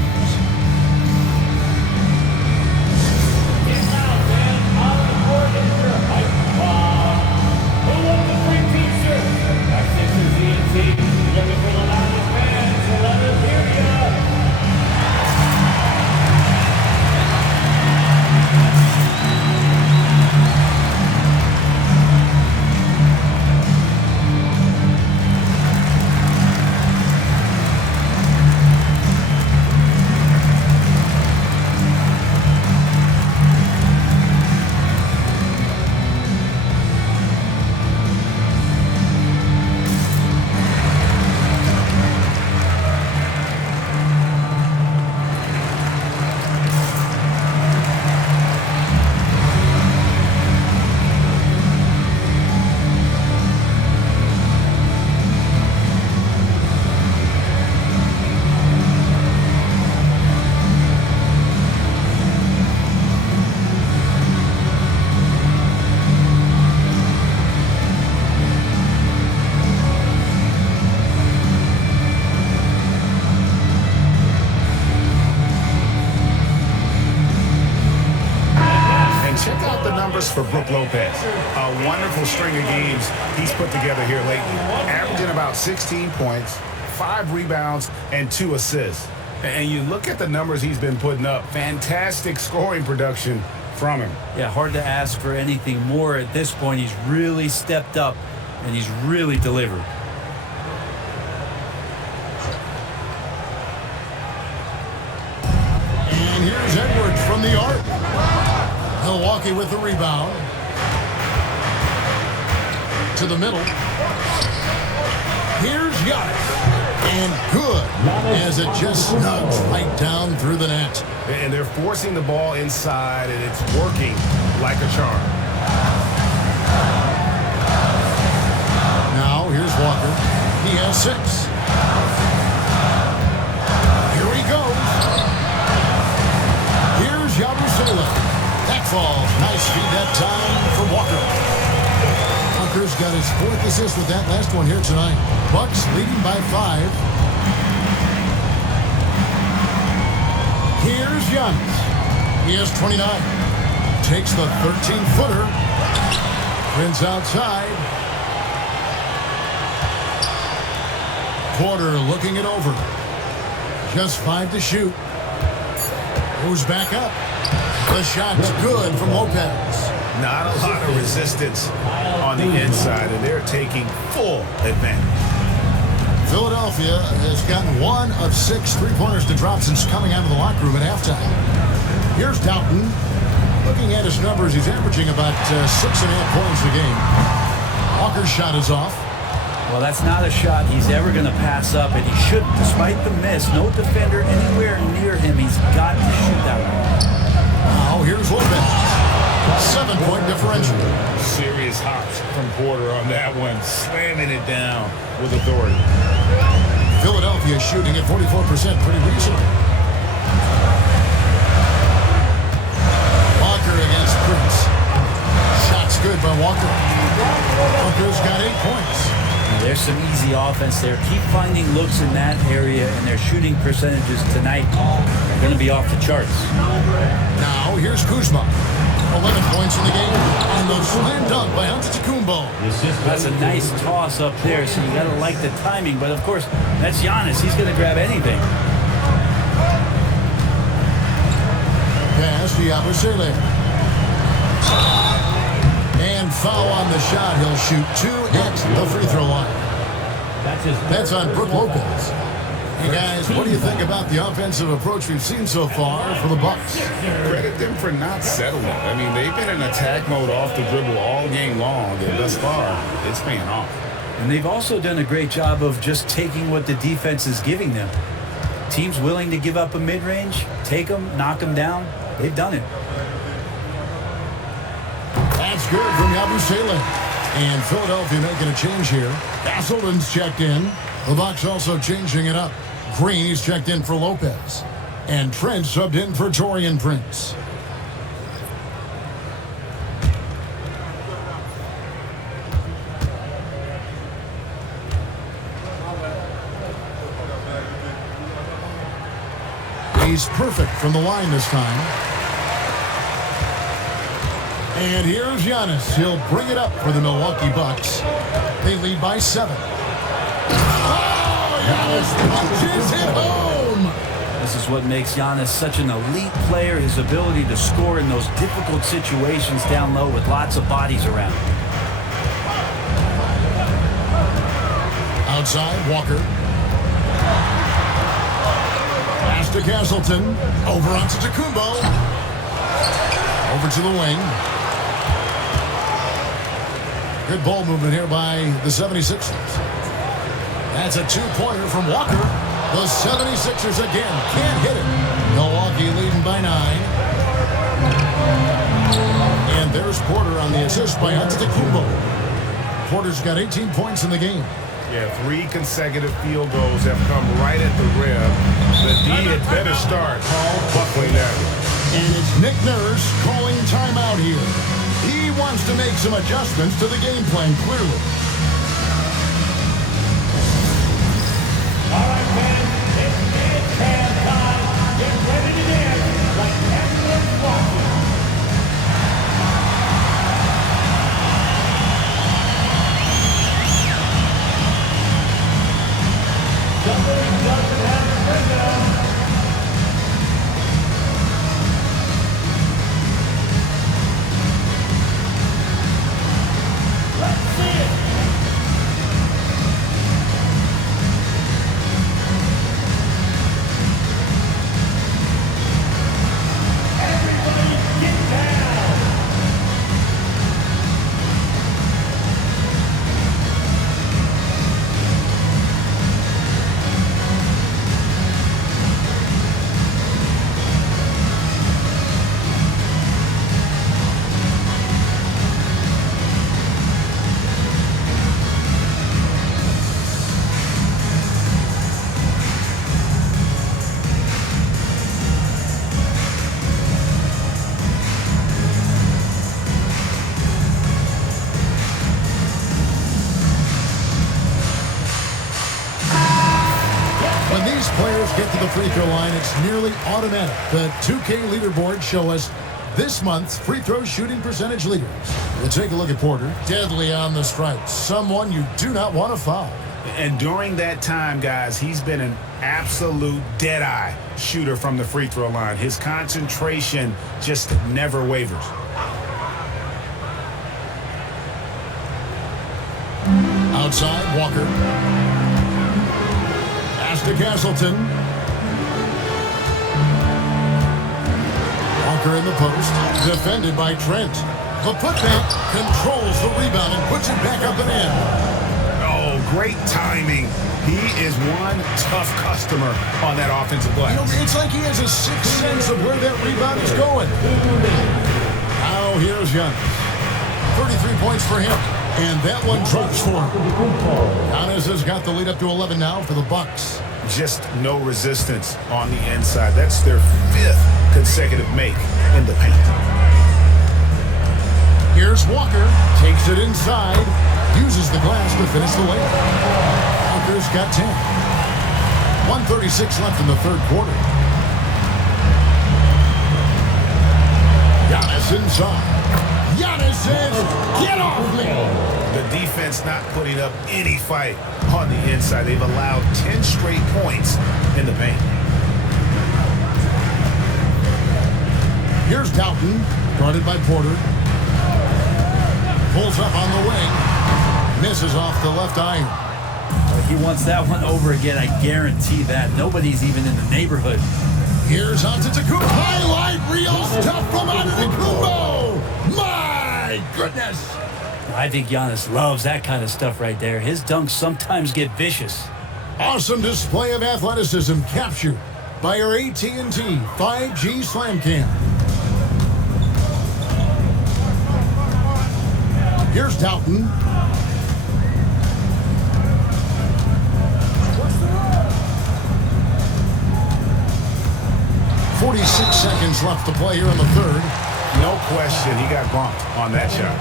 the numbers for Brook Lopez. A wonderful string of games he's put together here lately. Averaging about 16 points, 5 rebounds, and 2 assists. And you look at the numbers he's been putting up. Fantastic scoring production from him. Yeah, hard to ask for anything more at this point. He's really stepped up, and he's really delivered. And here's Edwards from the arc. Milwaukee with the rebound. To the middle. Here's Giannis. And good, as it just snugs right down through the net. And they're forcing the ball inside, and it's working like a charm. Now, here's Walker. He has 6. Here he goes. Here's Yabusele. That falls. Nice feed that time for Walker. Walker's got his 4th assist with that last one here tonight. Bucks leading by 5. Here's Giannis. He has 29. Takes the 13-footer. Prince outside. Porter looking it over. Just 5 to shoot. Goes back up. The shot's good from Lopez. Not a lot of resistance on the inside, and they're taking full advantage. Philadelphia has gotten 1 of 6 three-pointers to drop since coming out of the locker room at halftime. Here's Doughton. Looking at his numbers, he's averaging about 6.5 points a game. Walker's shot is off. Well, that's not a shot he's ever going to pass up, and he shouldn't. Despite the miss, no defender anywhere near him. He's got to shoot that one. Now, here's Lopez. 7-point differential. Serious hops from Porter on that one, slamming it down with authority. Philadelphia shooting at 44%, pretty reasonable. Walker against Prince. Shot's good by Walker. Walker's got 8 points. Now, there's some easy offense there. Keep finding looks in that area, and their shooting percentages tonight are going to be off the charts. Now, here's Kuzma. 11 points in the game on the slam dunk by Antetokounmpo. That's a nice toss up there, so you got to like the timing. But, of course, that's Giannis. He's going to grab anything. Pass to Yabusele. And foul on the shot. He'll shoot 2 at the free throw line. That's on Brook Lopez. Hey, guys, what do you think about the offensive approach we've seen so far for the Bucks? Credit them for not settling. I mean, they've been in attack mode off the dribble all game long, and thus far, it's paying off. And they've also done a great job of just taking what the defense is giving them. Teams willing to give up a mid-range, take them, knock them down. They've done it. That's good from Yabusele. And Philadelphia making a change here. Castleton's checked in. The Bucks also changing it up. Green, he's checked in for Lopez. And Trent subbed in for Taurean Prince. He's perfect from the line this time. And here's Giannis. He'll bring it up for the Milwaukee Bucks. They lead by 7. Oh, Giannis punches it home. This is what makes Giannis such an elite player, his ability to score in those difficult situations down low with lots of bodies around. Outside, Walker. Pass to Castleton. Over onto Antetokounmpo. Over to the wing. Good ball movement here by the 76ers. That's a 2-pointer from Walker. The 76ers again can't hit it. Milwaukee leading by 9. And there's Porter on the assist by Antetokounmpo. Porter's got 18 points in the game. Yeah, 3 consecutive field goals have come right at the rim. The D had better start buckling that. And it's Nick Nurse calling timeout here. He wants to make some adjustments to the game plan, clearly. All right, fans, it's dance time. Get ready to dance like everyone's watching. players get to the free throw line, it's nearly automatic. The 2K leaderboards show us this month's free throw shooting percentage leaders. We'll take a look at Porter. Deadly on the strike. Someone you do not want to foul. And during that time, guys, he's been an absolute dead-eye shooter from the free throw line. His concentration just never wavers. Outside, Walker. Pass to Castleton. Walker in the post. Defended by Trent. The putback controls the rebound and puts it back up and in. Oh, great timing. He is one tough customer on that offensive glass. It's like he has a sixth sense of where that rebound is going. Now here's Giannis. 33 points for him. And that one drops for him. Giannis has got the lead up to 11 now for the Bucks. Just no resistance on the inside. That's their 5th consecutive make in the paint. Here's Walker. Takes it inside. Uses the glass to finish the layup. Walker's got 10. 1:36 left in the third quarter. Giannis inside. Giannis says, get off me! The defense not putting up any fight on the inside. They've allowed 10 straight points in the paint. Here's Doughton, guarded by Porter. Pulls up on the wing. Misses off the left iron. He wants that one over again, I guarantee that. Nobody's even in the neighborhood. Here's Antetokounmpo. Highlight reel stuff from Antetokounmpo. My goodness. I think Giannis loves that kind of stuff right there. His dunks sometimes get vicious. Awesome display of athleticism captured by our AT&T 5G Slam Cam. Here's Doughton. .46 seconds left to play here in the third. No question, he got bumped on that shot.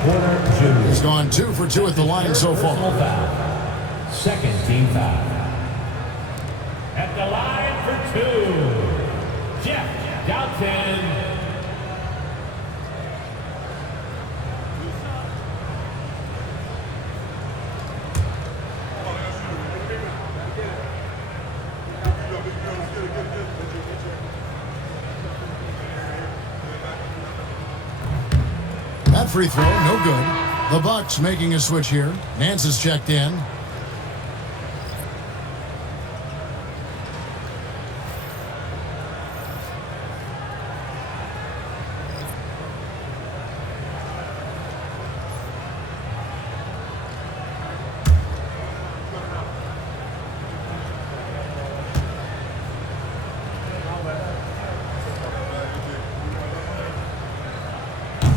He's gone 2 for 2 at the line so far. Second team foul. At the line for 2, Jeff Doughton. That free throw, no good. The Bucks making a switch here. Nance is checked in.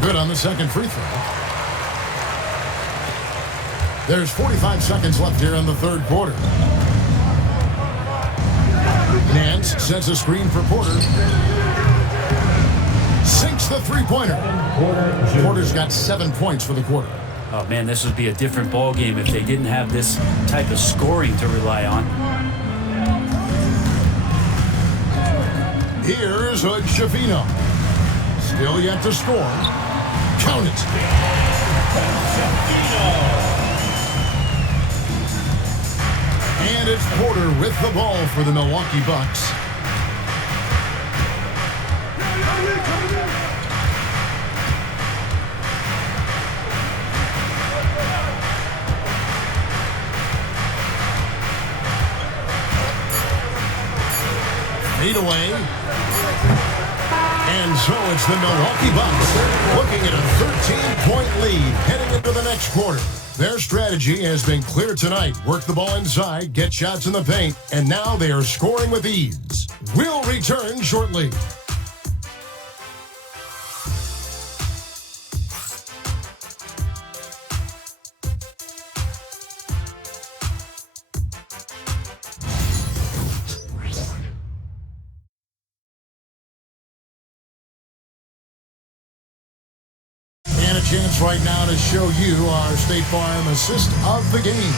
Good on the second free throw. There's 45 seconds left here in the third quarter. Nance sets a screen for Porter. Sinks the three-pointer. Porter's got 7 points for the quarter. Oh, man, this would be a different ball game if they didn't have this type of scoring to rely on. Here's Hood Schifino. Still yet to score. Count it. And it's Porter with the ball for the Milwaukee Bucks. Fade away. And so it's the Milwaukee Bucks looking at a 13-point lead heading into the next quarter. Their strategy has been clear tonight. Work the ball inside, get shots in the paint, and now they are scoring with ease. We'll return shortly. chance right now to show you our State Farm assist of the game.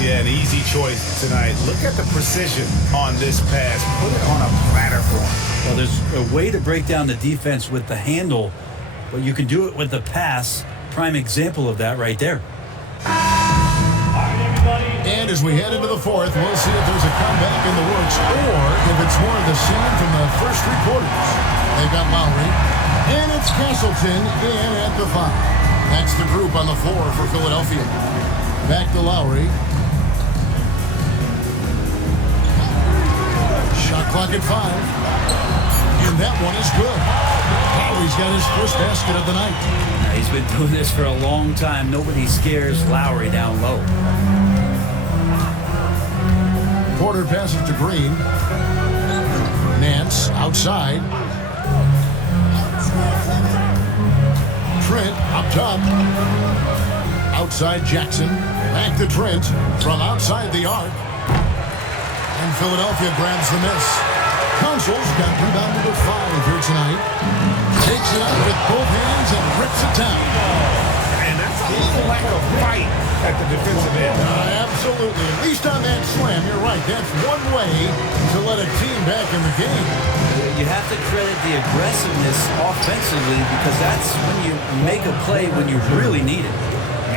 Yeah, an easy choice tonight. Look at the precision on this pass. Put it on a platter for him. Well, there's a way to break down the defense with the handle, but you can do it with the pass. Prime example of that right there. And as we head into the fourth, we'll see if there's a comeback in the works or if it's more of the same from the first three quarters. They've got Lowry, and it's Castleton in at the 5. That's the group on the floor for Philadelphia. Back to Lowry. Shot clock at 5. And that one is good. Lowry's got his first basket of the night. Now, he's been doing this for a long time. Nobody scares Lowry down low. Porter passes to Green. Nance outside. Trent up top. Outside Jackson. Back to Trent from outside the arc. And Philadelphia grabs the miss. Console's got rebound number 5 here tonight. Takes it up with both hands and rips it down. And that's a little lack of fight at the defensive end. Absolutely. At least on that slam, you're right. That's one way to let a team back in the game. You have to credit the aggressiveness offensively because that's when you make a play when you really need it.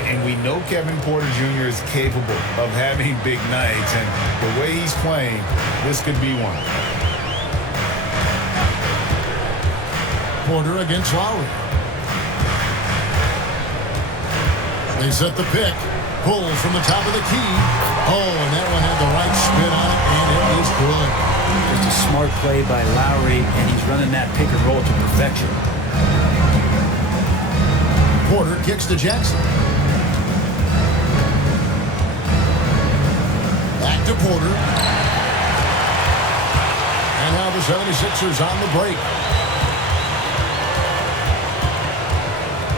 And we know Kevin Porter Jr. is capable of having big nights, and the way he's playing, this could be one. Porter against Lowry. They set the pick. Pull from the top of the key. Oh, and that one had the right spin on it, and it is good. Just a smart play by Lowry, and he's running that pick and roll to perfection. Porter kicks to Jackson. Back to Porter. And now the 76ers on the break.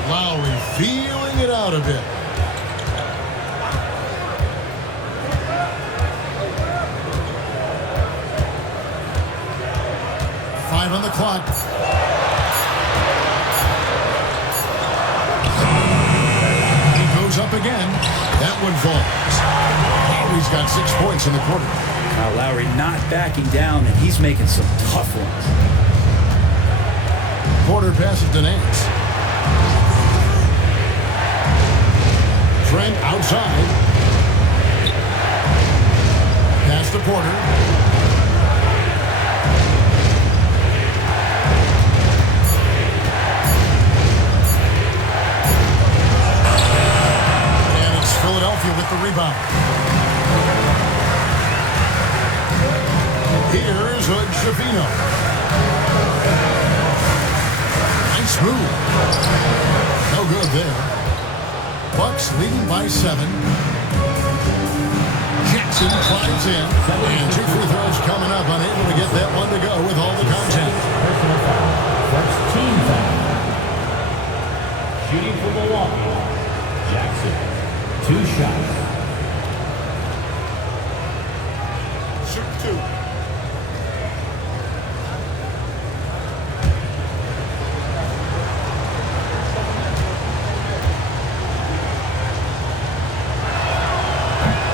Lowry feeling it out a bit. On the clock. He goes up again. That one falls. Lowry's got 6 points in the quarter. Now Lowry not backing down, and he's making some tough ones. Porter passes to Nance. Trent outside. Pass to Porter. Philadelphia with the rebound. Here's Javino. Nice move. No good there. Bucks leading by 7. Jackson climbs in. And 2 free throws coming up. Unable to get that one to go with all the contact. First team foul. Shooting for Milwaukee. Jackson. 2 shots. Shoot 2.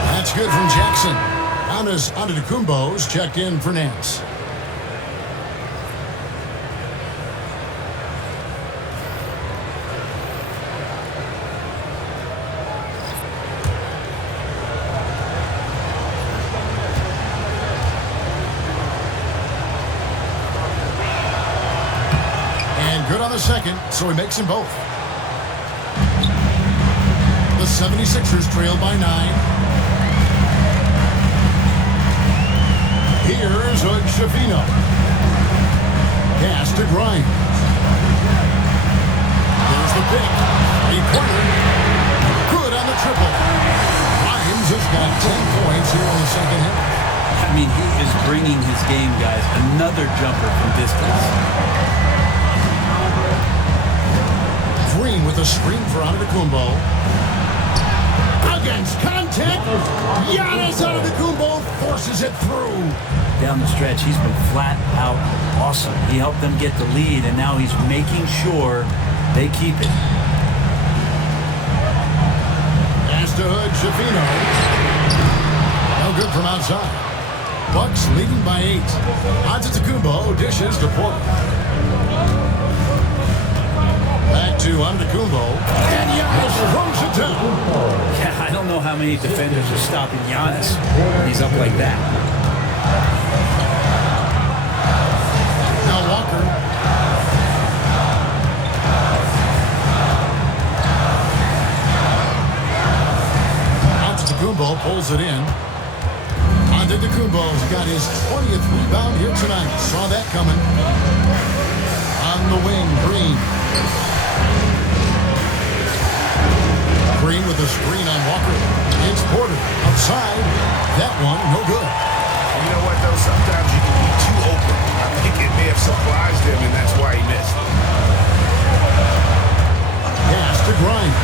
That's good from Jackson. Antetokounmpo's checked in for Nance. Good on the second, so he makes them both. The 76ers trail by 9. Here's Javino. Pass to Grimes. There's the pick. 3-pointer. Good on the triple. Grimes has got 10 points here in the second half. I mean, he is bringing his game, guys. Another jumper from distance. Green with a screen for Antetokounmpo. Against contact. Giannis Antetokounmpo forces it through. Down the stretch, he's been flat out awesome. He helped them get the lead, and now he's making sure they keep it. Pass to Hood. Shafino. No good from outside. Bucks leading by 8. Antetokounmpo dishes to Porter. Back to Antetokounmpo. And Giannis throws it down. Yeah, I don't know how many defenders are stopping Giannis when he's up like that. Now Walker. Antetokounmpo pulls it in. Antetokounmpo's got his 20th rebound here tonight. Saw that coming. On the wing, Green. Green with a screen on Walker. It's Porter. Outside. That one, no good. You know what, though? Sometimes you can be too open. I think it may have surprised him, and that's why he missed. Pass to Grimes.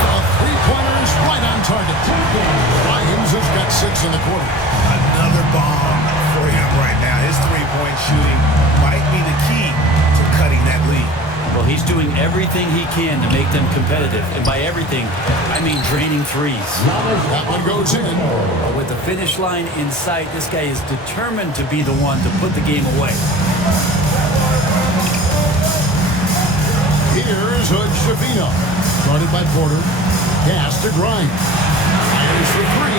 A three-pointer is right on target. Grimes has got 6 in the quarter. Another bomb for him right now. His three-point shooting might be the key to cutting that lead. Well, he's doing everything he can to make them competitive. And by everything, I mean draining threes. That one goes in. With the finish line in sight, this guy is determined to be the one to put the game away. Here's Hood. Shafino. Guarded by Porter. Pass to Grimes. Fires for 3.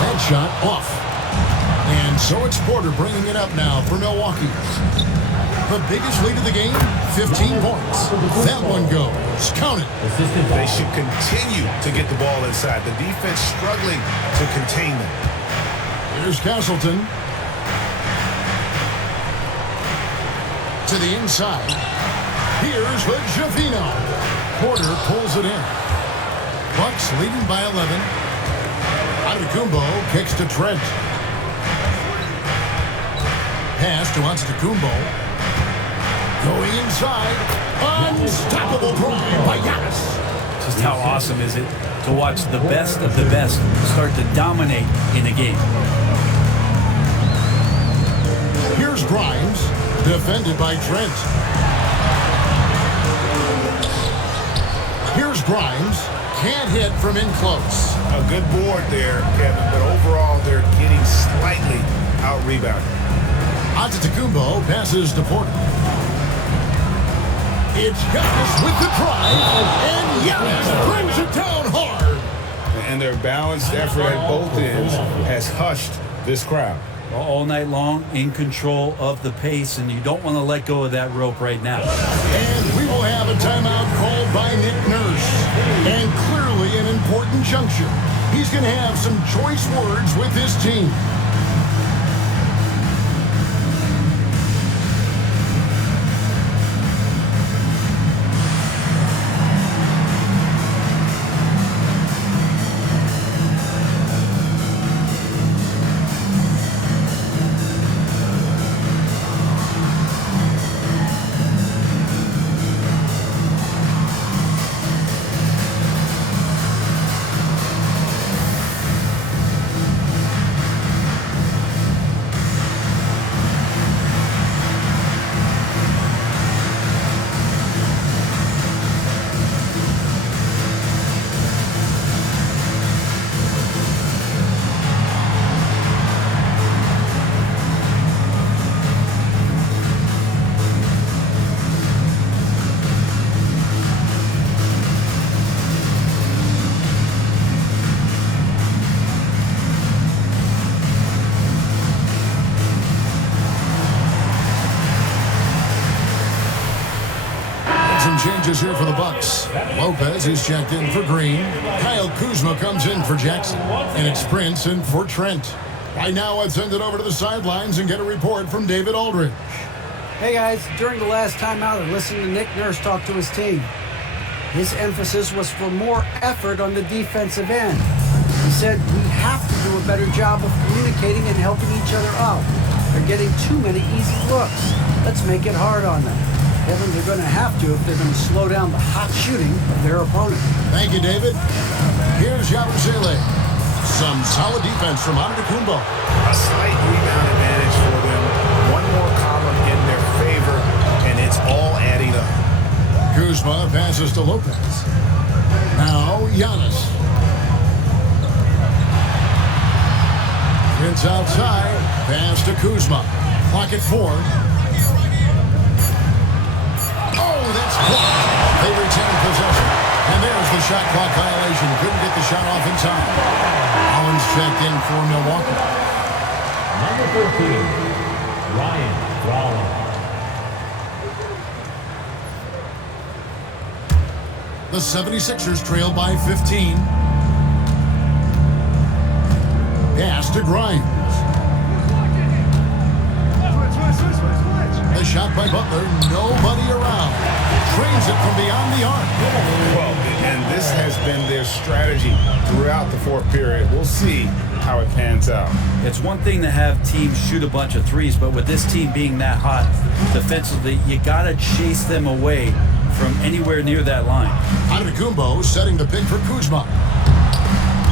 That shot off. And so it's Porter bringing it up now for Milwaukee. The biggest lead of the game, 15 points. That one goes. Count it. They should continue to get the ball inside. The defense struggling to contain them. Here's Castleton. To the inside. Here's Hood. Shafino. Porter pulls it in. Bucks leading by 11. Antetokounmpo kicks to Trent. Pass to Antetokounmpo. Going inside. Unstoppable drive by Giannis. Just how awesome is it to watch the best of the best start to dominate in a game. Here's Grimes, defended by Trent. Here's Grimes, can't hit from in close. A good board there, Kevin, but overall they're getting slightly out-rebounded. Antetokounmpo passes to Porter. It's Giannis with the drive, and Giannis brings it down hard. And their balanced effort at both ends has hushed this crowd. All night long, in control of the pace, and you don't want to let go of that rope right now. And we will have a timeout called by Nick Nurse. And clearly an important juncture. He's going to have some choice words with his team. Changes here for the Bucks. Lopez is checked in for Green. Kyle Kuzma comes in for Jackson. And it's Prince in for Trent. Right now, let's send it over to the sidelines and get a report from David Aldridge. Hey guys, during the last timeout, I listened to Nick Nurse talk to his team. His emphasis was for more effort on the defensive end. He said, we have to do a better job of communicating and helping each other out. They're getting too many easy looks. Let's make it hard on them. Kevin, they're going to have to if they're going to slow down the hot shooting of their opponent. Thank you, David. Here's Yabusele. Some solid defense from Antetokounmpo. A slight rebound advantage for them. One more column in their favor, and it's all adding up. Kuzma passes to Lopez. Now Giannis. Prince outside. Pass to Kuzma. Clock at 4. Oh, that's blocked. They retain possession. And there's the shot clock violation. Couldn't get the shot off in time. Collins checked in for Milwaukee. Number 13, Ryan Rollins. The 76ers trail by 15. Pass to Grimes. The shot by Butler, nobody around. Trains it from beyond the arc. Well, and this has been their strategy throughout the fourth period. We'll see how it pans out. It's one thing to have teams shoot a bunch of threes, but with this team being that hot defensively, you got to chase them away from anywhere near that line. Antetokounmpo setting the pick for Kuzma.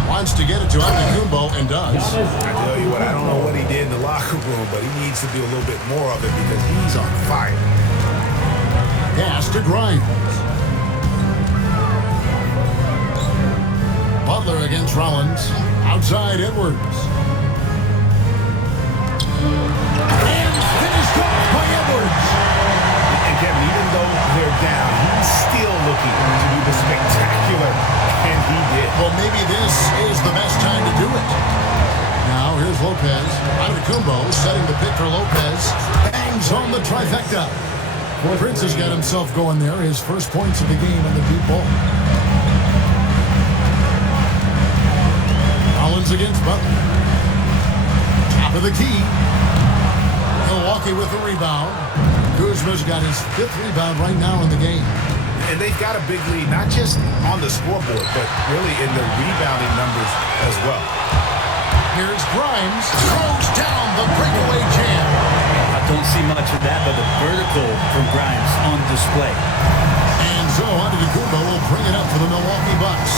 Wants to get it to Antetokounmpo and does. I tell you what, I don't know what he did in the locker room, but he needs to do a little bit more of it because he's on fire. Pass to Grimes. Butler against Rollins. Outside Edwards. And finished off by Edwards. And Kevin, even though they're down, he's still looking to do the spectacular, and he did. Well, maybe this is the best time to do it. Now, here's Lopez. Antetokounmpo setting the pick for Lopez. Bangs on the trifecta. Prince has got himself going there. His first points of the game in the deep ball. Collins against Butler. Top of the key. Milwaukee with the rebound. Kuzma's got his 5th rebound right now in the game. And they've got a big lead, not just on the scoreboard, but really in the rebounding numbers as well. Here's Grimes. Throws down the breakaway jam. I don't see much of that, but the vertical from Grimes on display. And so Antetokounmpo will bring it up for the Milwaukee Bucks.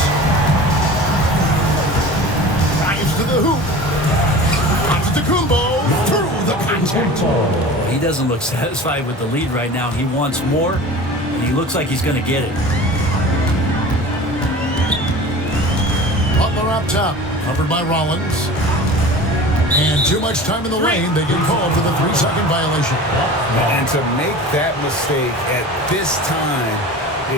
Grimes to the hoop. Antetokounmpo through the contact. He doesn't look satisfied with the lead right now. He wants more, and he looks like he's going to get it. Butler up top, covered by Rollins. And too much time in the lane. They get called for the 3-second violation. And to make that mistake at this time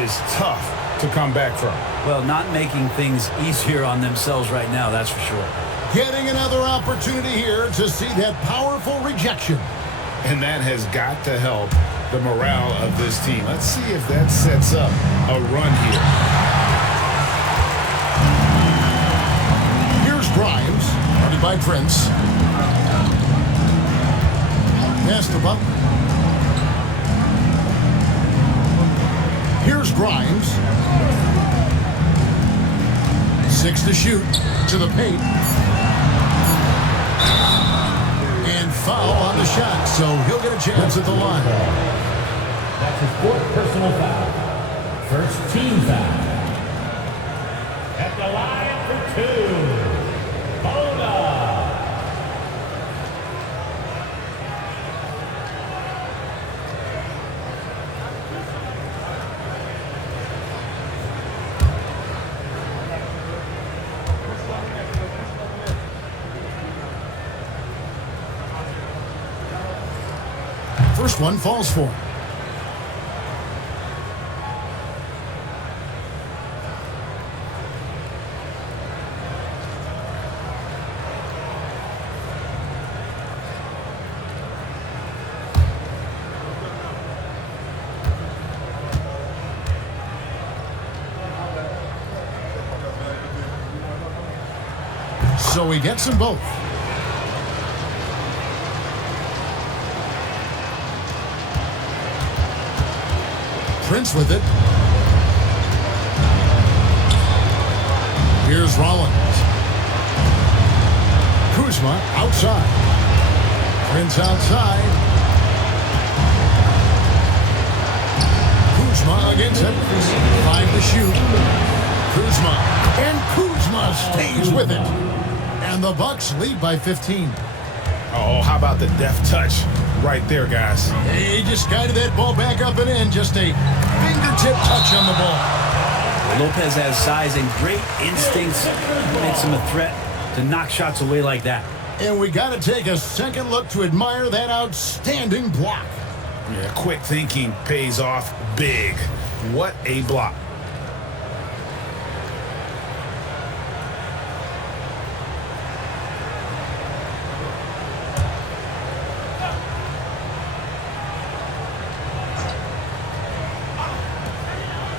is tough to come back from. Well, not making things easier on themselves right now, that's for sure. Getting another opportunity here to see that powerful rejection. And that has got to help the morale of this team. Let's see if that sets up a run here. Here's Grimes, guarded by Prince. Pass to Butler. Here's Grimes. 6 to shoot. To the paint. And foul on the shot, so he'll get a chance at the line. That's his 4th personal foul. First team foul. At the line for 2. Boga. First one falls for him. So he gets them both. Prince with it. Here's Rollins. Kuzma outside. Prince outside. Kuzma against it. 5 to shoot. Kuzma. And Kuzma stays with it. And the Bucks lead by 15. Oh, how about the deft touch right there, guys? He just guided that ball back up and in. Just a fingertip touch on the ball. Lopez has size and great instincts. Makes him a threat to knock shots away like that. And we got to take a second look to admire that outstanding block. Yeah, quick thinking pays off big. What a block.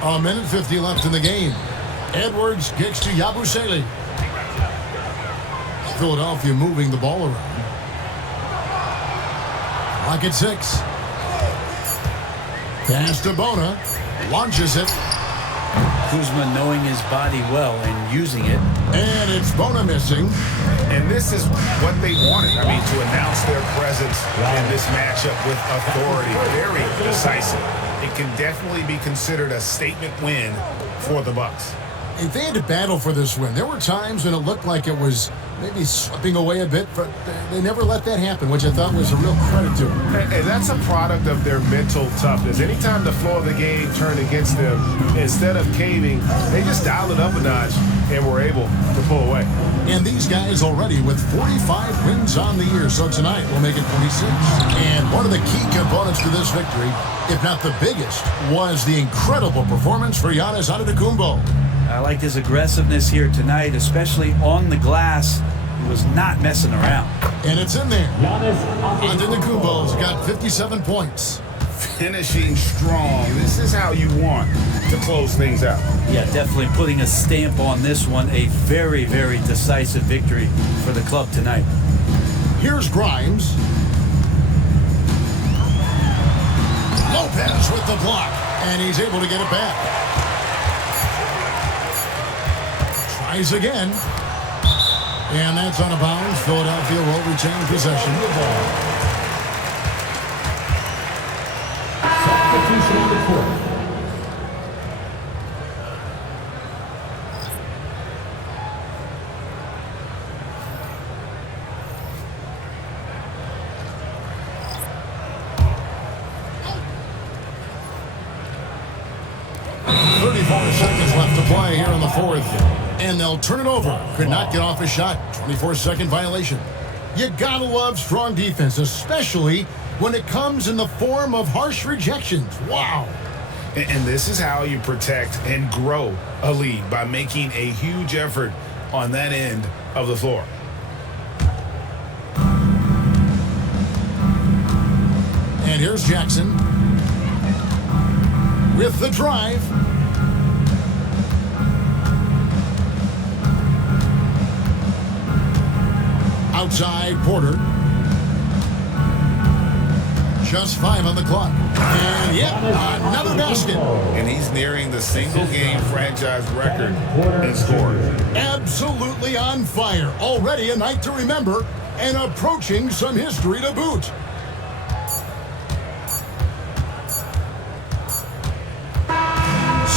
A minute 50 left in the game. Edwards kicks to Yabusele. Philadelphia moving the ball around. Clock at 6. Pass to Bona. Launches it. Kuzma knowing his body well and using it. And it's Bona missing. And this is what they wanted. I mean, to announce their presence in this matchup with authority. Very decisive. It can definitely be considered a statement win for the Bucks. If they had to battle for this win, there were times when it looked like it was maybe slipping away a bit, but they never let that happen, which I thought was a real credit to them. And that's a product of their mental toughness. Anytime the flow of the game turned against them, instead of caving, they just dialed it up a notch and were able to pull away. And these guys already with 45 wins on the year, so tonight we'll make it 26. And one of the key components to this victory, if not the biggest, was the incredible performance for Giannis Antetokounmpo. I liked his aggressiveness here tonight, especially on the glass. He was not messing around. And it's in there. Antetokounmpo's got 57 points. Finishing strong. This is how you want to close things out. Yeah, definitely putting a stamp on this one. A very, very decisive victory for the club tonight. Here's Grimes. Lopez with the block, and he's able to get it back. Tries again. And that's on a bounce. Philadelphia will retain possession. Substitution on the court. Seconds left to play here in the fourth. And they'll turn it over. Could not get off a shot. 24-second violation. You gotta love strong defense, especially when it comes in the form of harsh rejections. Wow. And this is how you protect and grow a lead, by making a huge effort on that end of the floor. And here's Jackson with the drive. Outside Porter. Just 5 on the clock. And yep, another basket. And he's nearing the single-game franchise record in scoring. Absolutely on fire. Already a night to remember and approaching some history to boot.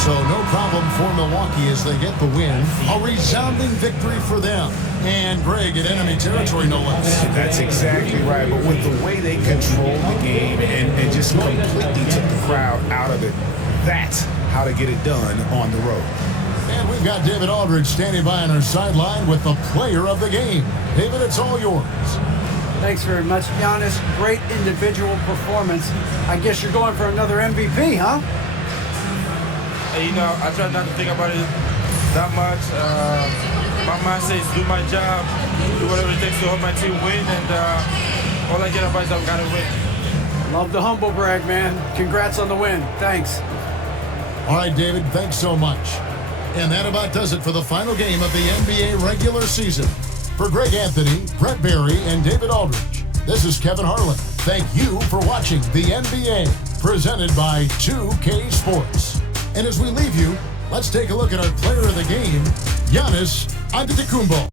So no problem for Milwaukee as they get the win. A resounding victory for them. And Greg in enemy territory, no less. That's exactly right. But with the way they controlled the game and just completely took the crowd out of it, that's how to get it done on the road. And we've got David Aldridge standing by on our sideline with the player of the game. David, it's all yours. Thanks very much, Giannis. Great individual performance. I guess you're going for another MVP, huh? You know, I try not to think about it that much. My mindset is do my job, do whatever it takes to help my team win, and all I care about is I've got to win. Love the humble brag, man. Congrats on the win. Thanks. All right, David, thanks so much. And that about does it for the final game of the NBA regular season. For Greg Anthony, Brett Barry, and David Aldridge, this is Kevin Harlan. Thank you for watching the NBA, presented by 2K Sports. And as we leave you, let's take a look at our player of the game, Giannis Antetokounmpo.